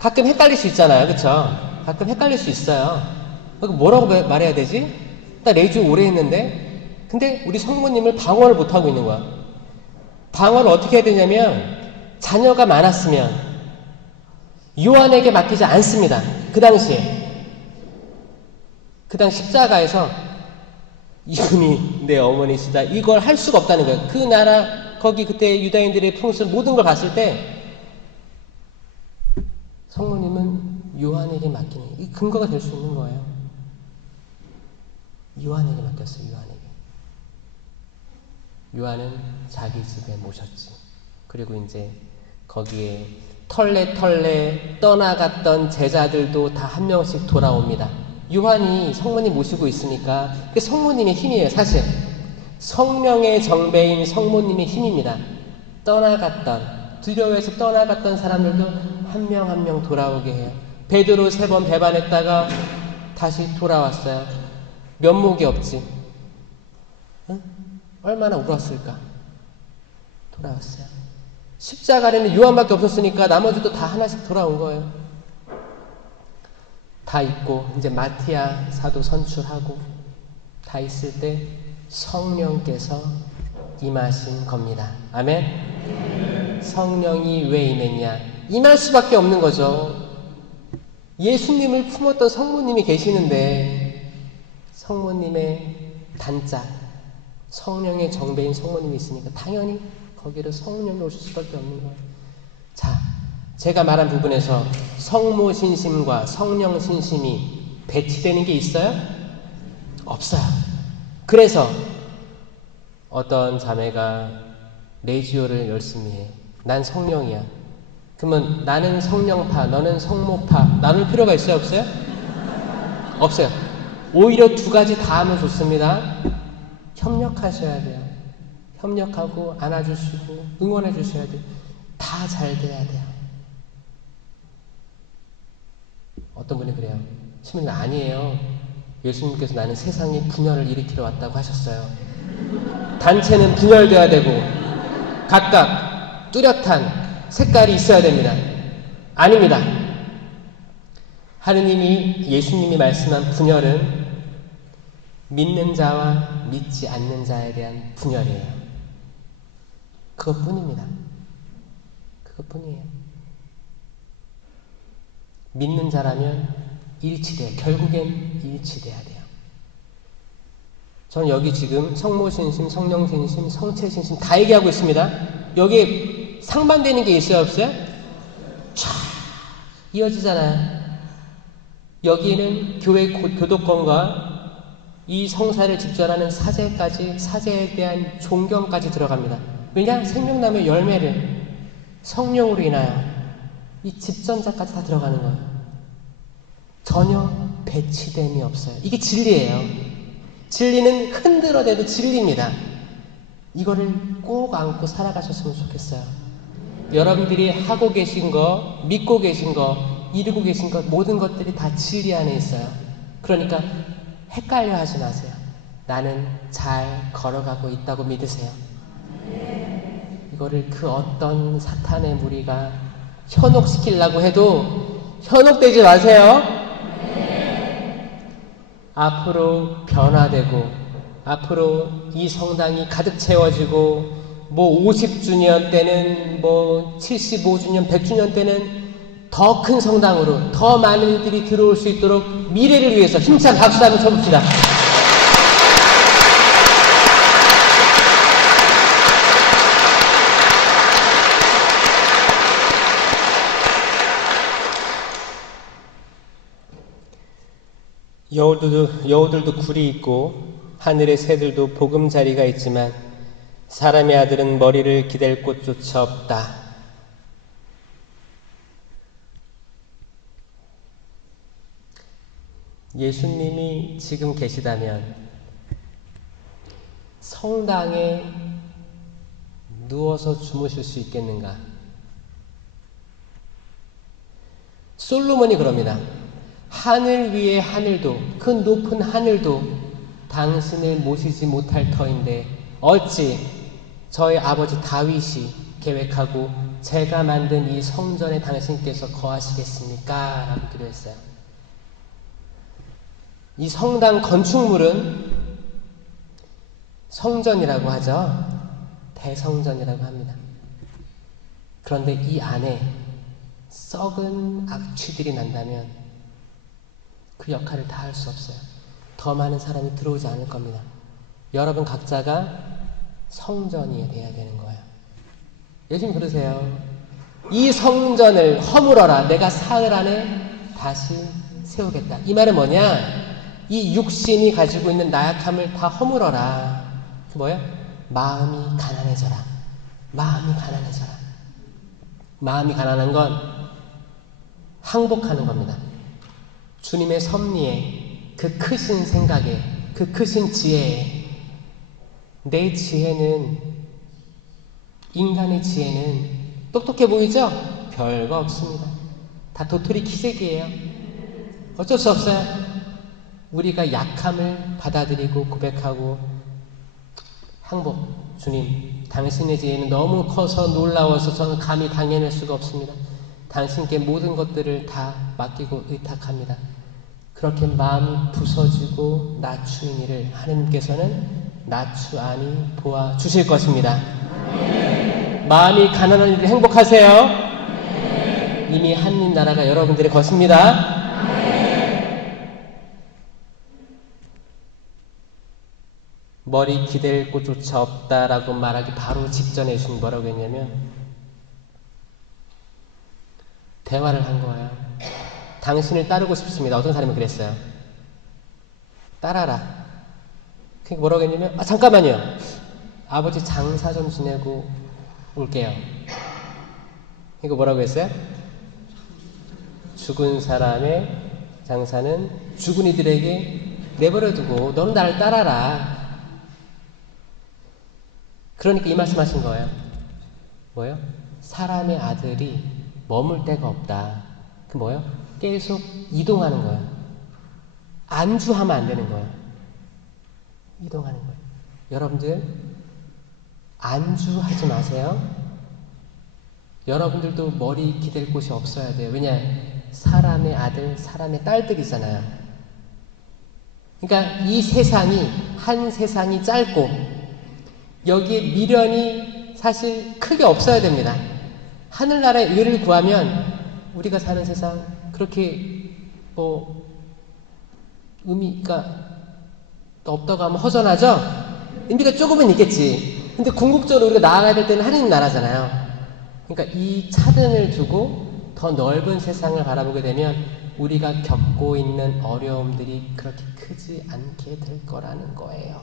가끔 헷갈릴 수 있잖아요. 그쵸? 가끔 헷갈릴 수 있어요. 뭐라고 말해야 되지? 나 레주 오래 했는데? 근데 우리 성모님을 방어를 못하고 있는 거야. 방어를 어떻게 해야 되냐면, 자녀가 많았으면 요한에게 맡기지 않습니다. 그 당시에. 그 당 십자가에서 이분이 내 어머니시다. 이걸 할 수가 없다는 거예요. 그 나라, 거기 그때 유다인들의 풍습 모든 걸 봤을 때 성모님은 요한에게 맡기는, 이 근거가 될 수 있는 거예요. 요한에게 맡겼어요. 요한에게. 요한은 자기 집에 모셨지. 그리고 이제 거기에 털레 떠나갔던 제자들도 다 한 명씩 돌아옵니다. 요한이 성모님 모시고 있으니까 그게 성모님의 힘이에요. 사실 성령의 정배인 성모님의 힘입니다. 떠나갔던, 두려워해서 떠나갔던 사람들도 한 명 한 명 돌아오게 해요. 베드로 3번 배반했다가 다시 돌아왔어요. 면목이 없지. 응? 얼마나 울었을까. 돌아왔어요. 십자가에는 요한밖에 없었으니까 나머지도 다 하나씩 돌아온 거예요. 다 있고 이제 마티아 사도 선출하고 다 있을 때 성령께서 임하신 겁니다. 아멘? 성령이 왜 임했냐? 임할 수밖에 없는 거죠. 예수님을 품었던 성모님이 계시는데 성모님의 단짝, 성령의 정배인 성모님이 있으니까 당연히 거기를 성령이 오실 수밖에 없는 거예요. 자, 제가 말한 부분에서 성모 신심과 성령 신심이 배치되는 게 있어요? 없어요. 그래서 어떤 자매가 레지오를 열심히 해. 난 성령이야. 그러면 나는 성령파, 너는 성모파 나눌 필요가 있어요? 없어요? 없어요. 오히려 2가지 다 하면 좋습니다. 협력하셔야 돼요. 협력하고 안아주시고 응원해 주셔야 돼요. 다 잘 돼야 돼요. 어떤 분이 그래요. 신부님 아니에요. 예수님께서 나는 세상에 분열을 일으키러 왔다고 하셨어요. 단체는 분열되어야 되고 각각 뚜렷한 색깔이 있어야 됩니다. 아닙니다. 하느님이, 예수님이 말씀한 분열은 믿는 자와 믿지 않는 자에 대한 분열이에요. 그것뿐입니다. 그것뿐이에요. 믿는 자라면 일치돼. 결국엔 일치돼야 돼요. 저는 여기 지금 성모신심, 성령신심, 성체신심 다 얘기하고 있습니다. 여기에 상반되는 게 있어요? 없어요? 촤 이어지잖아요. 여기는 교회 교도권과 이 성사를 집전하는 사제까지, 사제에 대한 존경까지 들어갑니다. 왜냐? 생명나무의 열매를 성령으로 인하여 이 집전자까지 다 들어가는 거예요. 전혀 배치됨이 없어요. 이게 진리예요. 진리는 흔들어대도 진리입니다. 이거를 꼭 안고 살아가셨으면 좋겠어요. 여러분들이 하고 계신 거, 믿고 계신 거, 이루고 계신 것, 모든 것들이 다 진리 안에 있어요. 그러니까 헷갈려 하지 마세요. 나는 잘 걸어가고 있다고 믿으세요. 이거를 그 어떤 사탄의 무리가 현혹시키려고 해도 현혹되지 마세요. 앞으로 변화되고 앞으로 이 성당이 가득 채워지고 뭐 50주년 때는 뭐 75주년, 100주년 때는 더 큰 성당으로 더 많은 이들이 들어올 수 있도록 미래를 위해서 힘찬 박수 한번 쳐봅시다. 여우들도 굴이 있고 하늘의 새들도 보금자리가 있지만 사람의 아들은 머리를 기댈 곳조차 없다. 예수님이 지금 계시다면 성당에 누워서 주무실 수 있겠는가? 솔로몬이 그럽니다. 하늘 위의 하늘도, 그 높은 하늘도 당신을 모시지 못할 터인데 어찌 저희 아버지 다윗이 계획하고 제가 만든 이 성전에 당신께서 거하시겠습니까? 라고 기도했어요. 이 성당 건축물은 성전이라고 하죠. 대성전이라고 합니다. 그런데 이 안에 썩은 악취들이 난다면 그 역할을 다 할 수 없어요. 더 많은 사람이 들어오지 않을 겁니다. 여러분 각자가 성전이 돼야 되는 거예요. 요즘 그러세요. 이 성전을 허물어라. 내가 사흘 안에 다시 세우겠다. 이 말은 뭐냐? 이 육신이 가지고 있는 나약함을 다 허물어라. 그 뭐야? 마음이 가난해져라. 마음이 가난해져라. 마음이 가난한 건 항복하는 겁니다. 주님의 섭리에, 그 크신 생각에, 그 크신 지혜에, 내 지혜는, 인간의 지혜는 똑똑해 보이죠? 별거 없습니다. 다 도토리 키재기예요. 어쩔 수 없어요. 우리가 약함을 받아들이고 고백하고 항복, 주님, 당신의 지혜는 너무 커서 놀라워서 저는 감히 당해낼 수가 없습니다. 당신께 모든 것들을 다 맡기고 의탁합니다. 그렇게 마음이 부서지고 낮추는 일을 하느님께서는 낮추아니 보아주실 것입니다. 마음이 가난한 일을 행복하세요. 이미 하느님 나라가 여러분들의 것입니다. 머리 기댈 곳조차 없다라고 말하기 바로 직전에 예수님 뭐라고 했냐면 대화를 한 거예요. 당신을 따르고 싶습니다. 어떤 사람이 그랬어요. 따라라. 그러니까 뭐라고 했냐면 잠깐만요. 아버지 장사 좀 지내고 올게요. 그러니까 뭐라고 했어요? 죽은 사람의 장사는 죽은 이들에게 내버려두고 너는 나를 따라라. 그러니까 이 말씀하신 거예요. 뭐예요? 사람의 아들이 머물 데가 없다. 그 뭐예요? 계속 이동하는 거예요. 안주하면 안 되는 거예요. 이동하는 거예요. 여러분들 안주하지 마세요. 여러분들도 머리 기댈 곳이 없어야 돼요. 왜냐? 사람의 아들, 사람의 딸들이잖아요. 그러니까 이 세상이 한 세상이 짧고 여기에 미련이 사실 크게 없어야 됩니다. 하늘나라의 의를 구하면 우리가 사는 세상 그렇게 의미가 없다고 하면 허전하죠? 의미가 조금은 있겠지. 근데 궁극적으로 우리가 나아가야 될 때는 하느님 나라잖아요. 그러니까 이 차등을 두고 더 넓은 세상을 바라보게 되면 우리가 겪고 있는 어려움들이 그렇게 크지 않게 될 거라는 거예요.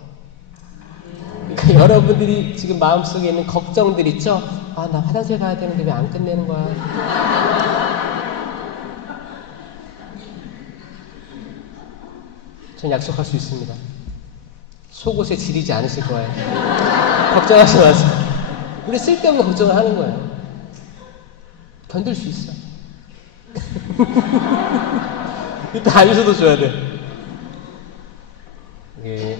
그러니까 여러분들이 지금 마음속에 있는 걱정들 있죠? 아, 나 화장실 가야 되는데 왜 안 끝내는 거야? 전 약속할 수 있습니다. 속옷에 지리지 않으실 거예요. 걱정하지 마세요. 우리 쓸데없는 걱정을 하는 거예요. 견딜 수 있어. 일단 안수도 줘야 돼. 예.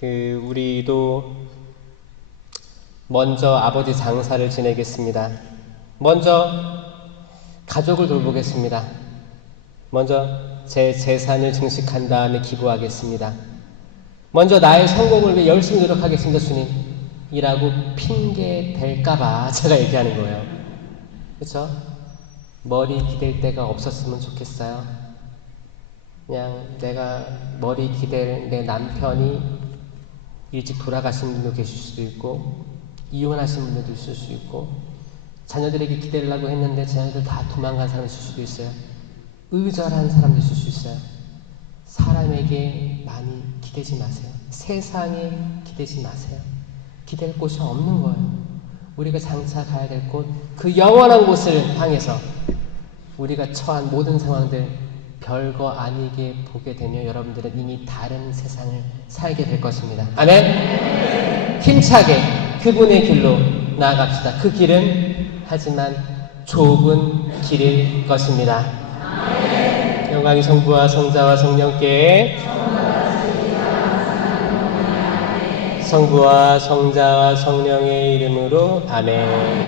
우리도 먼저 아버지 장사를 지내겠습니다. 먼저 가족을 돌보겠습니다. 먼저 제 재산을 증식한 다음에 기부하겠습니다. 먼저 나의 성공을 위해 열심히 노력하겠습니다, 주님. 이라고 핑계 댈까봐 제가 얘기하는 거예요. 그렇죠? 머리 기댈 데가 없었으면 좋겠어요. 그냥 내가 머리 기댈 내 남편이 일찍 돌아가신 분도 계실 수도 있고 이혼하신 분들도 있을 수 있고 자녀들에게 기대려고 했는데 자녀들 다 도망간 사람이 있을 수도 있어요. 의절한 사람도 있을 수 있어요. 사람에게 많이 기대지 마세요. 세상에 기대지 마세요. 기댈 곳이 없는 거예요. 우리가 장차 가야 될 곳, 그 영원한 곳을 향해서 우리가 처한 모든 상황들 별거 아니게 보게 되면 여러분들은 이미 다른 세상을 살게 될 것입니다. 아멘? 힘차게 그분의 길로 나아갑시다. 그 길은 하지만 좁은 길일 것입니다. 영광이 성부와 성자와 성령께, 성부와 성자와 성령의 이름으로 아멘.